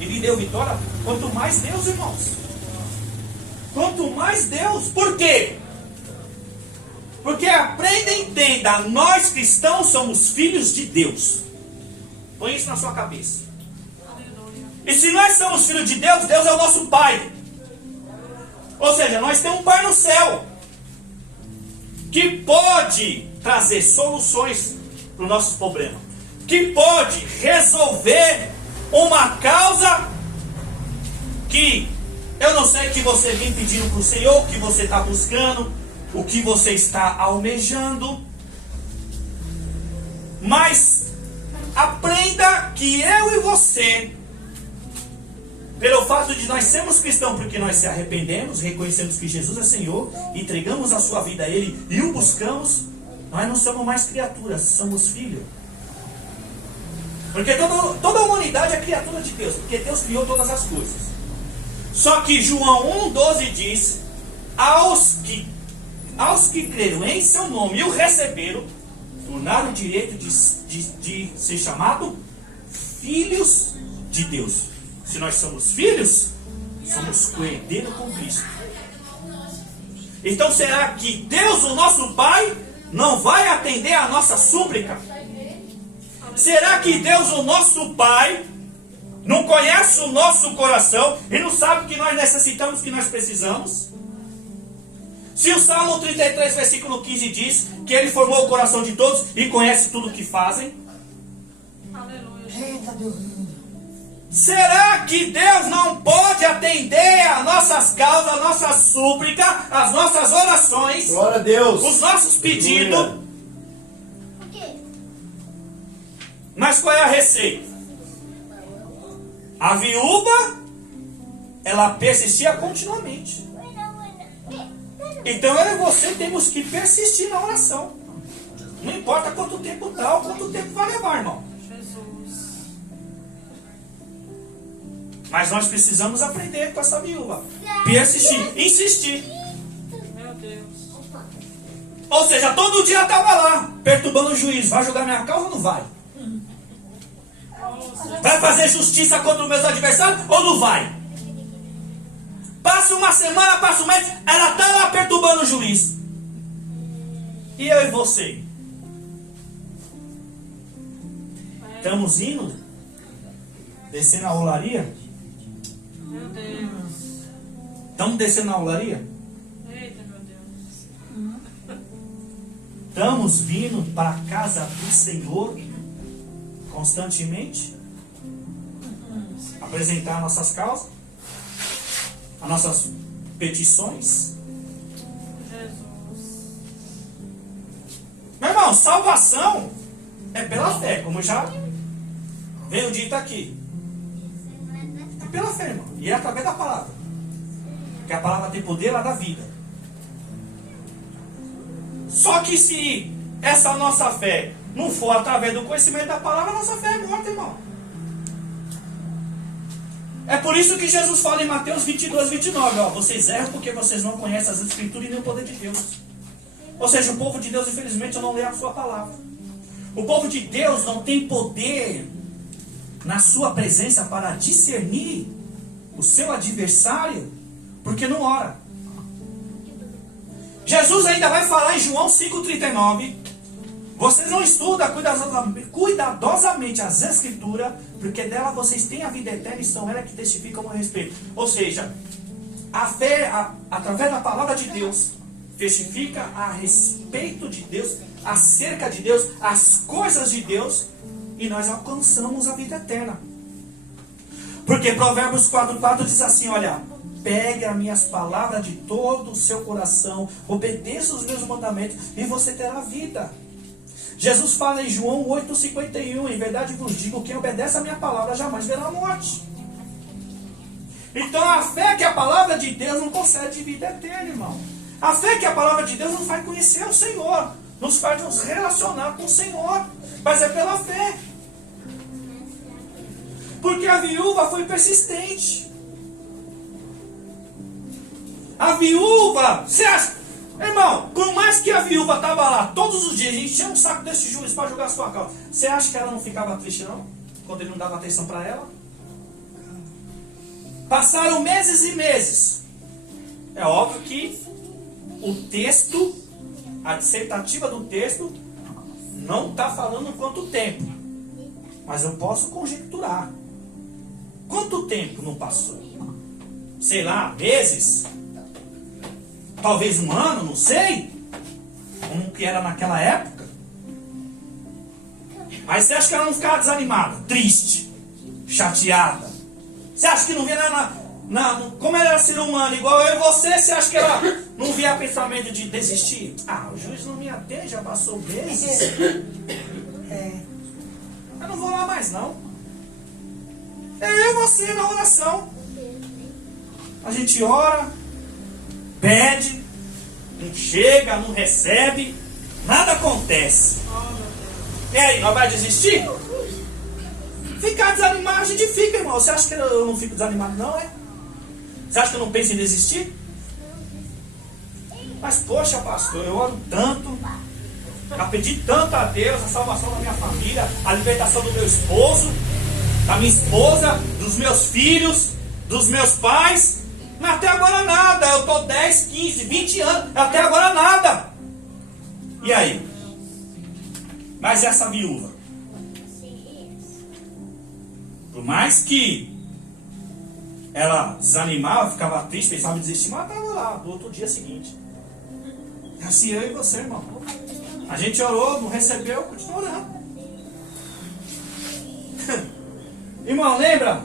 e lhe deu vitória, quanto mais Deus, irmãos. Quanto mais Deus. Por quê? Porque aprenda e entenda, nós cristãos somos filhos de Deus. Põe isso na sua cabeça. E se nós somos filhos de Deus, Deus é o nosso Pai. Ou seja, nós temos um Pai no céu, que pode trazer soluções para os nossos problemas, que pode resolver uma causa que eu não sei que você vem pedindo para o Senhor, o que você está buscando, o que você está almejando, mas aprenda que eu e você pelo fato de nós sermos cristãos, porque nós se arrependemos, reconhecemos que Jesus é Senhor, entregamos a sua vida a Ele e o buscamos, nós não somos mais criaturas, somos filhos. Porque toda a humanidade é criatura de Deus, porque Deus criou todas as coisas. Só que João 1,12 diz: aos que creram em seu nome e o receberam, tornaram o direito de ser chamado filhos de Deus. Se nós somos filhos, somos coerdeiros com Cristo. Então será que Deus, o nosso Pai, não vai atender a nossa súplica? Será que Deus, o nosso Pai, não conhece o nosso coração e não sabe o que nós necessitamos, o que nós precisamos? Se o Salmo 33, versículo 15 diz que Ele formou o coração de todos e conhece tudo o que fazem, Aleluia. será que Deus não pode atender às nossas causas, a nossa súplica, as nossas orações, Glória a Deus. os nossos pedidos? Aleluia. Por quê? Mas qual é a receita? A viúva, ela persistia continuamente. Então eu e você temos que persistir na oração. Não importa quanto tempo dá ou quanto tempo vai levar, irmão. Jesus. Mas nós precisamos aprender com essa viúva. Persistir, insistir. Meu Deus. Ou seja, todo dia estava lá, perturbando o juiz. Vai julgar minha causa ou não vai? Nossa. Vai fazer justiça contra os meus adversários ou não vai? Passa uma semana, passa um mês, ela está lá perturbando o juiz. E eu e você? Estamos indo? Descendo a rolaria? Meu Deus. Estamos descendo a rolaria? Eita, meu Deus. Estamos vindo para a casa do Senhor constantemente? Apresentar nossas causas? As nossas petições? Jesus. Meu irmão, salvação é pela fé, como já veio dito aqui. É pela fé, irmão. E é através da palavra. Porque a palavra tem poder, ela dá vida. Só que se essa nossa fé não for através do conhecimento da palavra, a nossa fé é morta, irmão. É por isso que Jesus fala em Mateus 22, 29, ó, vocês erram porque vocês não conhecem as Escrituras e nem o poder de Deus. Ou seja, o povo de Deus, infelizmente, não lê a sua palavra. O povo de Deus não tem poder na sua presença para discernir o seu adversário, porque não ora. Jesus ainda vai falar em João 5,39, vocês não estudam cuidadosamente as Escrituras, porque dela vocês têm a vida eterna e são elas que testificam a respeito. Ou seja, a fé, através da palavra de Deus, testifica a respeito de Deus, acerca de Deus, as coisas de Deus, e nós alcançamos a vida eterna. Porque Provérbios 4,4 diz assim, olha, pegue as minhas palavras de todo o seu coração, obedeça os meus mandamentos, e você terá vida. Jesus fala em João 8,51, em verdade vos digo, quem obedece a minha palavra jamais verá a morte. Então a fé que a palavra de Deus não concede vida eterna, irmão. A fé que a palavra de Deus nos faz conhecer o Senhor, nos faz nos relacionar com o Senhor, mas é pela fé. Porque a viúva foi persistente. A viúva, você acha, irmão, por mais que a viúva estava lá todos os dias, enchendo um saco desse juiz para julgar a sua causa, você acha que ela não ficava triste não? Quando ele não dava atenção para ela? Passaram meses e meses. É óbvio que o texto, a dissertativa do texto, não está falando quanto tempo. Mas eu posso conjecturar. Quanto tempo não passou? Sei lá, meses? Talvez um ano, não sei. Como que era naquela época. Mas você acha que ela não ficava desanimada, triste, chateada? Você acha que não via como ela era ser humana, igual eu e você acha que ela não via pensamento de desistir? Ah, o juiz não me atende, já passou meses. Eu não vou lá mais não. É eu e você na oração. A gente ora, pede, não chega, não recebe, nada acontece. Oh, meu Deus. E aí, nós vai desistir? Ficar desanimado, a gente fica, irmão. Você acha que eu não fico desanimado, não, é? Você acha que eu não penso em desistir? Mas, poxa, pastor, eu oro tanto, já pedi tanto a Deus, a salvação da minha família, a libertação do meu esposo, da minha esposa, dos meus filhos, dos meus pais, mas até agora nada. Eu estou 10, 15, 20 anos, até agora nada. E aí? Mas essa viúva, por mais que ela desanimava, ficava triste, pensava em desistir, mas ela estava lá, no outro dia seguinte. Assim eu e você, irmão. A gente orou, não recebeu, continua orando. Irmão, lembra?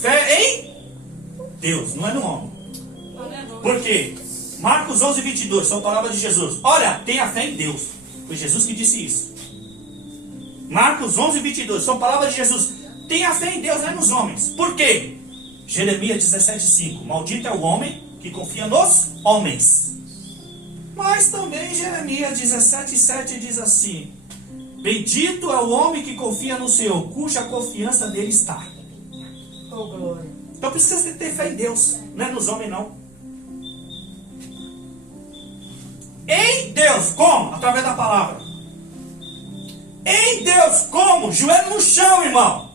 Fé em Deus, não é no homem. Aleluia. Por quê? Marcos 11, 22, são palavras de Jesus. Olha, tenha fé em Deus. Foi Jesus que disse isso. Marcos 11, 22, são palavras de Jesus. Tenha fé em Deus, não é nos homens. Por quê? Jeremias 17, 5. Maldito é o homem que confia nos homens. Mas também Jeremias 17, 7 diz assim: bendito é o homem que confia no Senhor, cuja confiança nele está. Oh, glória. Então precisa ter fé em Deus, não é nos homens não. Em Deus, como? Através da palavra. Em Deus, como? Joelho no chão, irmão.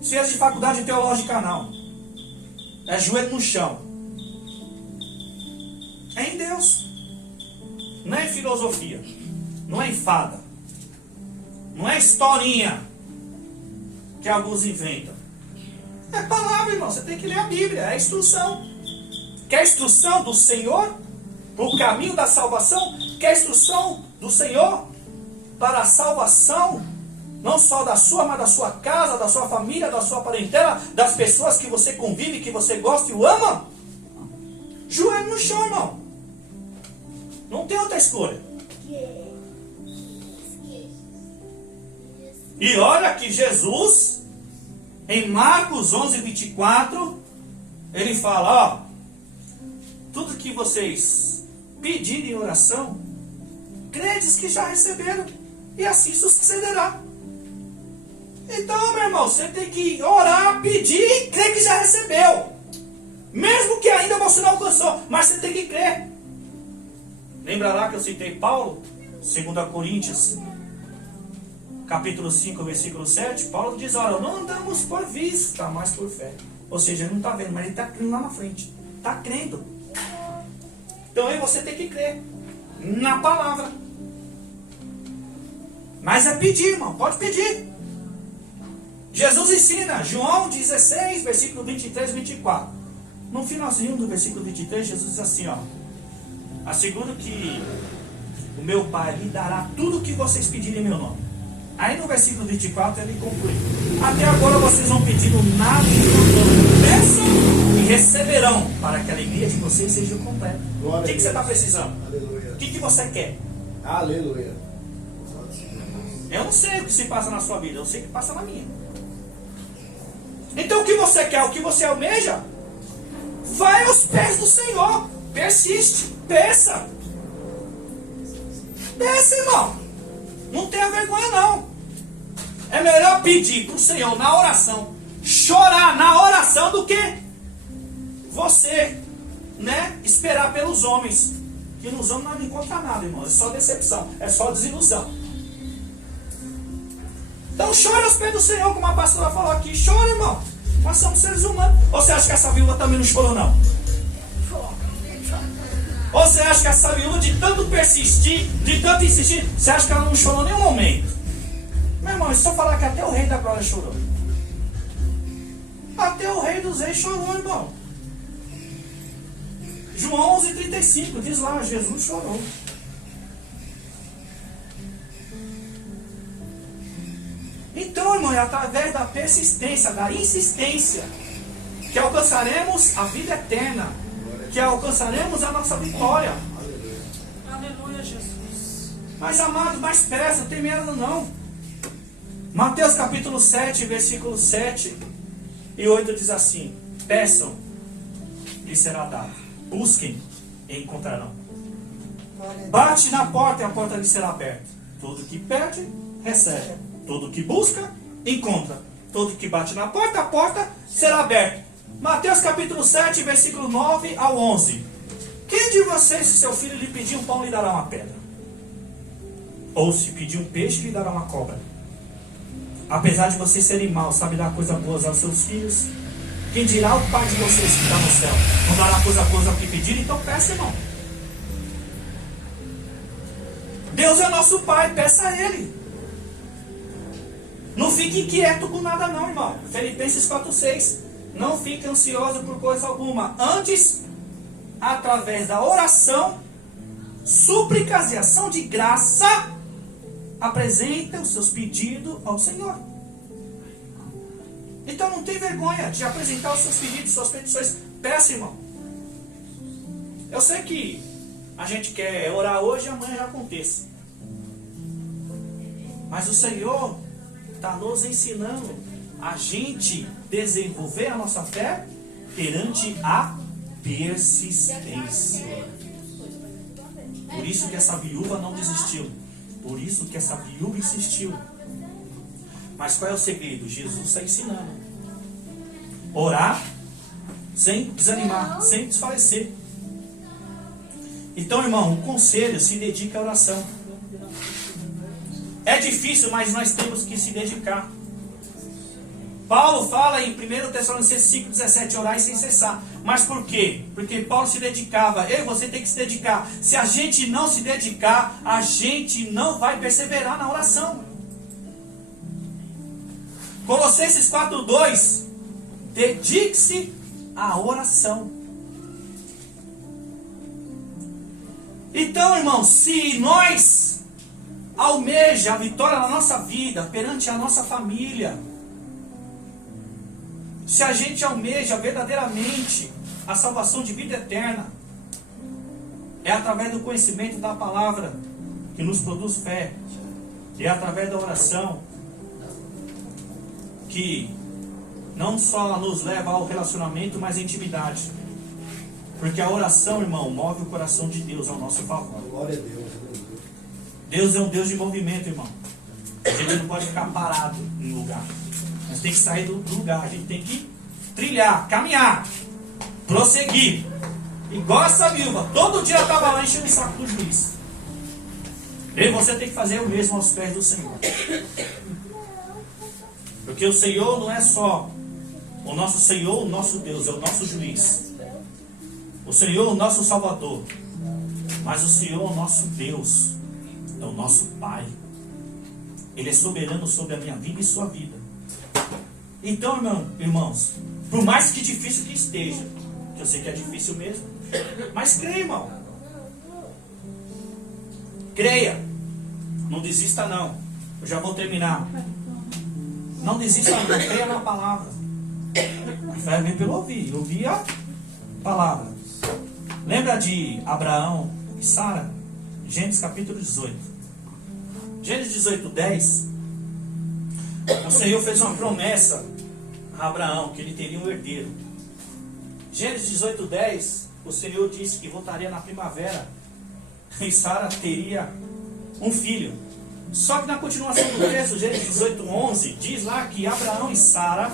Isso é de faculdade teológica não. É joelho no chão. É em Deus. Não é em filosofia. Não é em fada. Não é historinha que alguns inventam. É palavra, irmão. Você tem que ler a Bíblia. É instrução. Quer instrução do Senhor para o caminho da salvação? Quer instrução do Senhor para a salvação? Não só da sua, mas da sua casa, da sua família, da sua parentela, das pessoas que você convive, que você gosta e o ama? Joelho no chão, irmão. Não tem outra escolha. E olha que Jesus, em Marcos 11, 24, ele fala, ó, tudo que vocês pedirem em oração, credes que já receberam, e assim sucederá. Então, meu irmão, você tem que orar, pedir e crer que já recebeu. Mesmo que ainda você não alcançou, mas você tem que crer. Lembra lá que eu citei Paulo? 2 Coríntios, capítulo 5, versículo 7. Paulo diz, olha, não andamos por vista, mas por fé. Ou seja, ele não está vendo, mas ele está crendo lá na frente. Está crendo. Então aí você tem que crer na palavra. Mas é pedir, irmão, pode pedir. Jesus ensina, João 16, versículo 23 e 24. No finalzinho do versículo 23, Jesus diz assim, ó: asseguro que o meu Pai lhe dará tudo o que vocês pedirem em meu nome. Aí no versículo 24 ele conclui: até agora vocês não pediram nada em meu nome. Peçam e receberão, para que a alegria de vocês seja completa. O que você está precisando? Aleluia. O que você quer? Aleluia. Eu não sei o que se passa na sua vida, eu sei o que passa na minha. Então o que você quer, o que você almeja, vai aos pés do Senhor. Persiste, peça. Peça, irmão. Não tenha vergonha não. É melhor pedir para o Senhor na oração, chorar na oração, do que você, esperar pelos homens. Que nos homens não encontra nada, irmão. É só decepção, é só desilusão. Então chora aos pés do Senhor, como a pastora falou aqui. Chora, irmão. Nós somos seres humanos. Ou você acha que essa viúva também não chorou, não? Ou você acha que essa viúva, de tanto persistir, de tanto insistir, você acha que ela não chorou em nenhum momento? Meu irmão, é só falar que até o rei da glória chorou. Até o rei dos reis chorou, irmão. João 11:35 diz lá, Jesus chorou. Então, irmão, é através da persistência, da insistência, que alcançaremos a vida eterna, que alcançaremos a nossa vitória. Aleluia, Jesus. Mas, amados, mais pressa, não tem medo não. Mateus capítulo 7, versículo 7 e 8 diz assim: peçam lhe será dado. Busquem e encontrarão. Bate na porta e a porta lhe será aberta. Todo que pede, recebe. Todo que busca, encontra. Todo que bate na porta, a porta será aberta. Mateus capítulo 7, versículo 9 ao 11. Quem de vocês, se seu filho lhe pedir um pão, lhe dará uma pedra? Ou se pedir um peixe, lhe dará uma cobra? Apesar de vocês serem maus, sabe dar coisas boas aos seus filhos? Quem dirá o Pai de vocês que está no céu? Não dará coisa boa ao que pedir? Então peça, irmão. Deus é nosso Pai, peça a Ele. Não fique inquieto com nada não, irmão. Filipenses 4,6. Não fique ansioso por coisa alguma. Antes, através da oração, súplicas e ação de graça, apresenta os seus pedidos ao Senhor. Então não tem vergonha de apresentar os seus pedidos, suas petições. Peça, irmão. Eu sei que a gente quer orar hoje e amanhã já aconteça. Mas o Senhor está nos ensinando a gente desenvolver a nossa fé perante a persistência. Por isso que essa viúva não desistiu. Por isso que essa viúva insistiu. Mas qual é o segredo? Jesus está ensinando. Orar sem desanimar, sem desfalecer. Então, irmão, o conselho: se dedica à oração. É difícil, mas nós temos que se dedicar. Paulo fala em 1 Tessalonicenses 5,17, orar sem cessar. Mas por quê? Porque Paulo se dedicava. Eu e você tem que se dedicar. Se a gente não se dedicar, a gente não vai perseverar na oração. Colossenses 4,2, dedique-se à oração. Então, irmão, se nós almeja a vitória na nossa vida, perante a nossa família, se a gente almeja verdadeiramente a salvação de vida eterna, é através do conhecimento da palavra que nos produz fé, é através da oração que não só nos leva ao relacionamento, mas à intimidade. Porque a oração, irmão, move o coração de Deus ao nosso favor. Glória a Deus. Deus é um Deus de movimento, irmão. A gente não pode ficar parado em lugar. Nós temos que sair do lugar. A gente tem que trilhar, caminhar, prosseguir. Igual essa viúva. Todo dia ela estava lá enchendo o saco do juiz. E você tem que fazer o mesmo aos pés do Senhor. Porque o Senhor não é só o nosso Senhor, o nosso Deus, é o nosso juiz. O Senhor, o nosso Salvador. Mas o Senhor, o nosso Deus, é o nosso Pai. Ele é soberano sobre a minha vida e sua vida. Então, irmãos, por mais que difícil que esteja, que eu sei que é difícil mesmo, mas creia, irmão. Creia. Não desista não. Eu já vou terminar. Não desista não. Creia na palavra. A fé vem pelo ouvir. Ouvir a palavra. Lembra de Abraão e Sara? Gênesis capítulo 18. Gênesis 18, 10. O Senhor fez uma promessa a Abraão, que ele teria um herdeiro. Gênesis 18, 10. O Senhor disse que voltaria na primavera e Sara teria um filho. Só que na continuação do texto, Gênesis 18, 11, diz lá que Abraão e Sara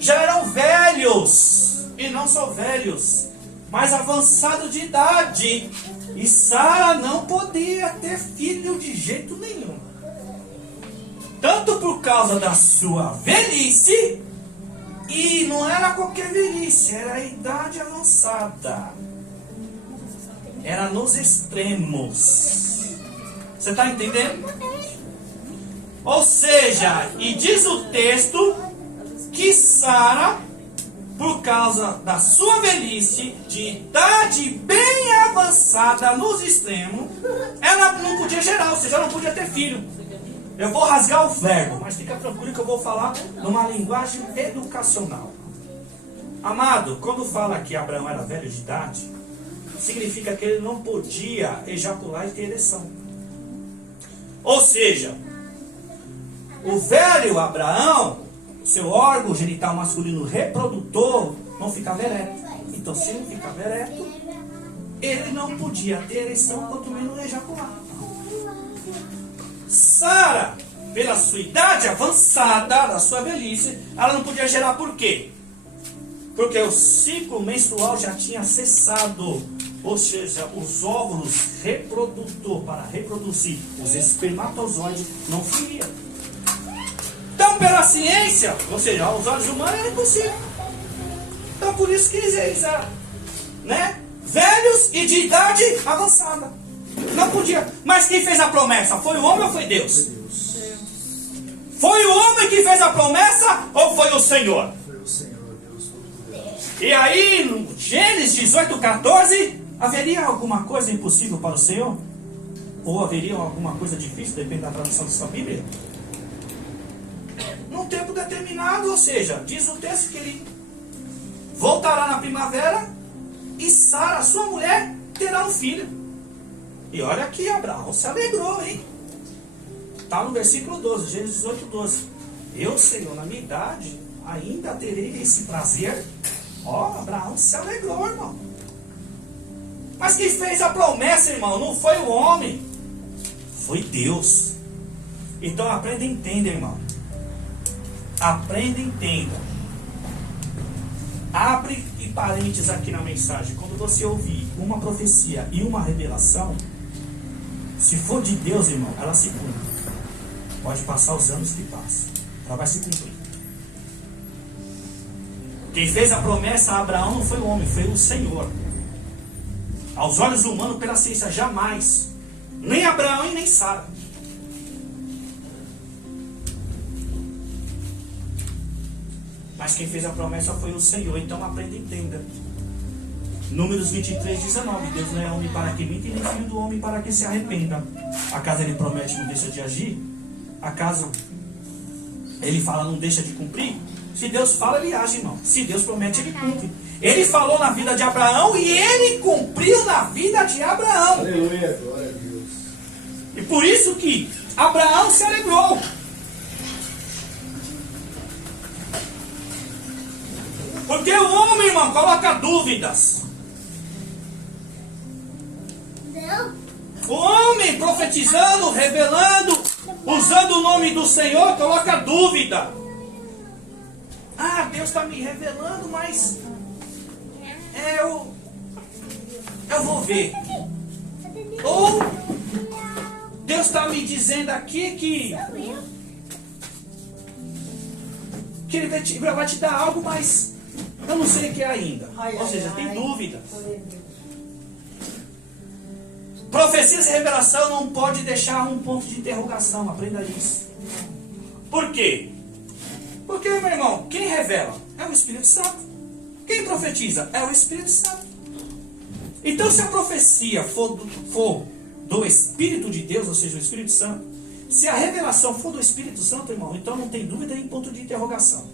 já eram velhos, e não só velhos, mas avançados de idade. E Sara não podia ter filho de jeito nenhum. Tanto por causa da sua velhice, e não era qualquer velhice, era a idade avançada. Era nos extremos. Você está entendendo? Ou seja, e diz o texto que Sara, por causa da sua velhice, de idade bem avançada nos extremos, ela não podia gerar, ou seja, ela não podia ter filho. Eu vou rasgar o verbo, mas fica tranquilo que eu vou falar numa linguagem educacional. Amado, quando fala que Abraão era velho de idade, significa que ele não podia ejacular e ter ereção. Ou seja, o velho Abraão, seu órgão genital masculino reprodutor, não ficava ereto. Então, se ele ficava ereto, ele não podia ter ereção, quanto menos ejacular. Sara, pela sua idade avançada, da sua velhice, ela não podia gerar por quê? Porque o ciclo menstrual já tinha cessado. Ou seja, os óvulos reprodutor para reproduzir os espermatozoides não fluíam. Então, pela ciência, ou seja, aos olhos humanos era impossível. Então, por isso que eles eram, né, velhos e de idade avançada. Não podia. Mas quem fez a promessa? Foi o homem ou foi Deus? Foi o homem que fez a promessa ou foi o Senhor? Foi o Senhor, Deus Todo-Poderoso. E aí, no Gênesis 18:14, haveria alguma coisa impossível para o Senhor? Ou haveria alguma coisa difícil, depende da tradução da sua Bíblia? Num tempo determinado, ou seja, diz o texto que ele voltará na primavera e Sara, sua mulher, terá um filho. E olha aqui, Abraão se alegrou, hein? Está no versículo 12, Gênesis 18:12. Eu, Senhor, na minha idade, ainda terei esse prazer. Ó, Abraão se alegrou, irmão. Mas quem fez a promessa, irmão, não foi o homem, foi Deus. Então aprenda e entenda, irmão. Aprenda e entenda. Abre e parênteses aqui na mensagem. Quando você ouvir uma profecia e uma revelação, se for de Deus, irmão, ela se cumpre. Pode passar os anos que passam, ela vai se cumprir. Quem fez a promessa a Abraão não foi o homem, foi o Senhor. Aos olhos humanos, pela ciência, jamais. Nem Abraão e nem Sara. Mas quem fez a promessa foi o Senhor. Então aprenda e entenda. Números 23:19. Deus não é homem para que minta, nem filho do homem para que se arrependa. Acaso ele promete, não deixa de agir? Acaso ele fala, não deixa de cumprir? Se Deus fala, ele age, irmão. Se Deus promete, ele cumpre. Ele falou na vida de Abraão e ele cumpriu na vida de Abraão. Aleluia, glória a Deus. E por isso que Abraão se alegrou. Porque o homem, irmão, coloca dúvidas. Não. O homem profetizando, revelando, usando o nome do Senhor, coloca dúvida. Ah, Deus está me revelando, mas eu vou ver. Ou Deus está me dizendo aqui que Ele vai te dar algo, mas eu não sei o que é ainda. Ou seja, tem dúvida. Profecias e revelação não pode deixar um ponto de interrogação. Aprenda isso. Por quê? Porque, meu irmão, quem revela é o Espírito Santo. Quem profetiza é o Espírito Santo. Então, se a profecia for do Espírito de Deus, ou seja, o Espírito Santo, se a revelação for do Espírito Santo, irmão, então não tem dúvida nem ponto de interrogação.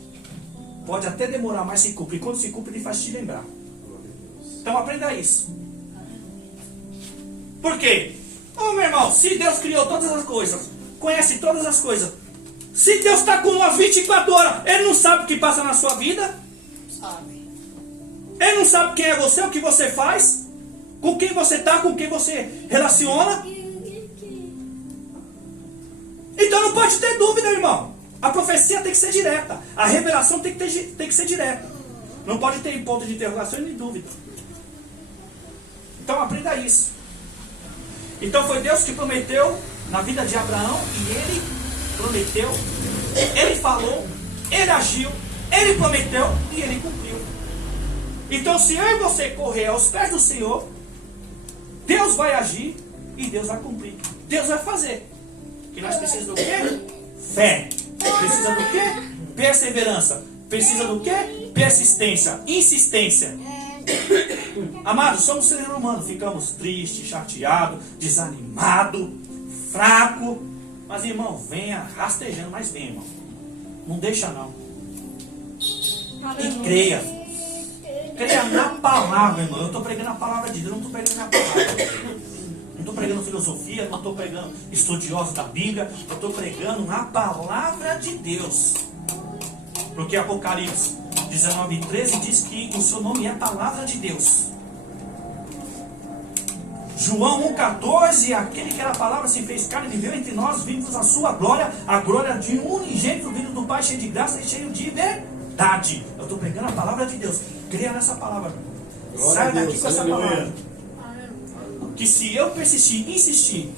Pode até demorar, mas se cumpre. Quando se cumpre, ele faz te lembrar. Então, aprenda isso. Por quê? Oh, meu irmão, se Deus criou todas as coisas, conhece todas as coisas, se Deus está com umas 24 horas, Ele não sabe o que passa na sua vida? Sabe. Ele não sabe quem é você, o que você faz, com quem você está, com quem você relaciona? Então não pode ter dúvida, irmão. A profecia tem que ser direta. A revelação tem que ser direta. Não pode ter ponto de interrogação nem dúvida. Então aprenda isso. Então foi Deus que prometeu na vida de Abraão e ele prometeu, ele falou, ele agiu, ele prometeu e ele cumpriu. Então se eu e você correr aos pés do Senhor, Deus vai agir e Deus vai cumprir. Deus vai fazer. E nós precisamos do quê? Fé. Precisa do quê? Perseverança. Precisa do quê? Persistência. Insistência. Amados, somos seres humanos, ficamos tristes, chateados, desanimados, fracos. Mas irmão, venha rastejando, mas vem, irmão. Não deixa não. E creia. Creia na palavra, irmão. Eu estou pregando a palavra de Deus, não estou pregando a palavra. Não estou pregando filosofia, não estou pregando estudiosos da Bíblia. Eu estou pregando na palavra de Deus. Porque Apocalipse 19:13 diz que o seu nome é a palavra de Deus. João 1,14, aquele que era a palavra se fez carne e viveu entre nós, vimos a sua glória, a glória de um unigênito vindo do Pai, cheio de graça e cheio de verdade. Eu estou pregando a palavra de Deus. Creia nessa palavra. Glória Sai a Deus, daqui com essa aleluia. palavra. Que se eu persistir, insistir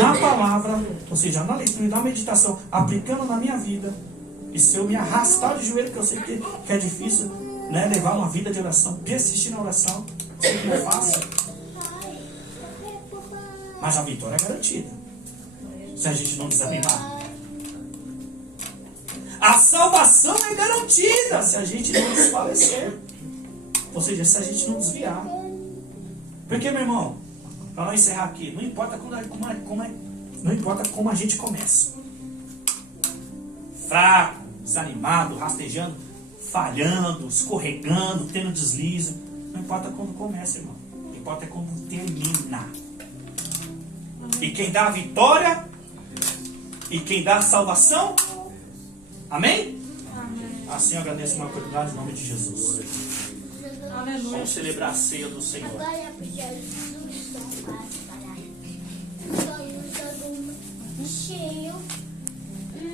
na palavra, ou seja, na leitura e na meditação, aplicando na minha vida, e se eu me arrastar de joelho, que eu sei que é difícil, né, levar uma vida de oração, persistir na oração, sei que não é fácil, mas a vitória é garantida. Se a gente não desanimar. A salvação é garantida se a gente não desfalecer. Ou seja, se a gente não desviar. Porque, meu irmão, para não encerrar aqui, não importa não importa como a gente começa. Fraco, desanimado, rastejando, falhando, escorregando, tendo deslize. Não importa quando começa, irmão. O que importa é como termina. E quem dá a vitória e quem dá a salvação. Amém? Assim eu agradeço uma oportunidade em nome de Jesus. Aleluia. Vamos celebrar a ceia do Senhor. Agora Jesus só faz parar. Só usa um cheio.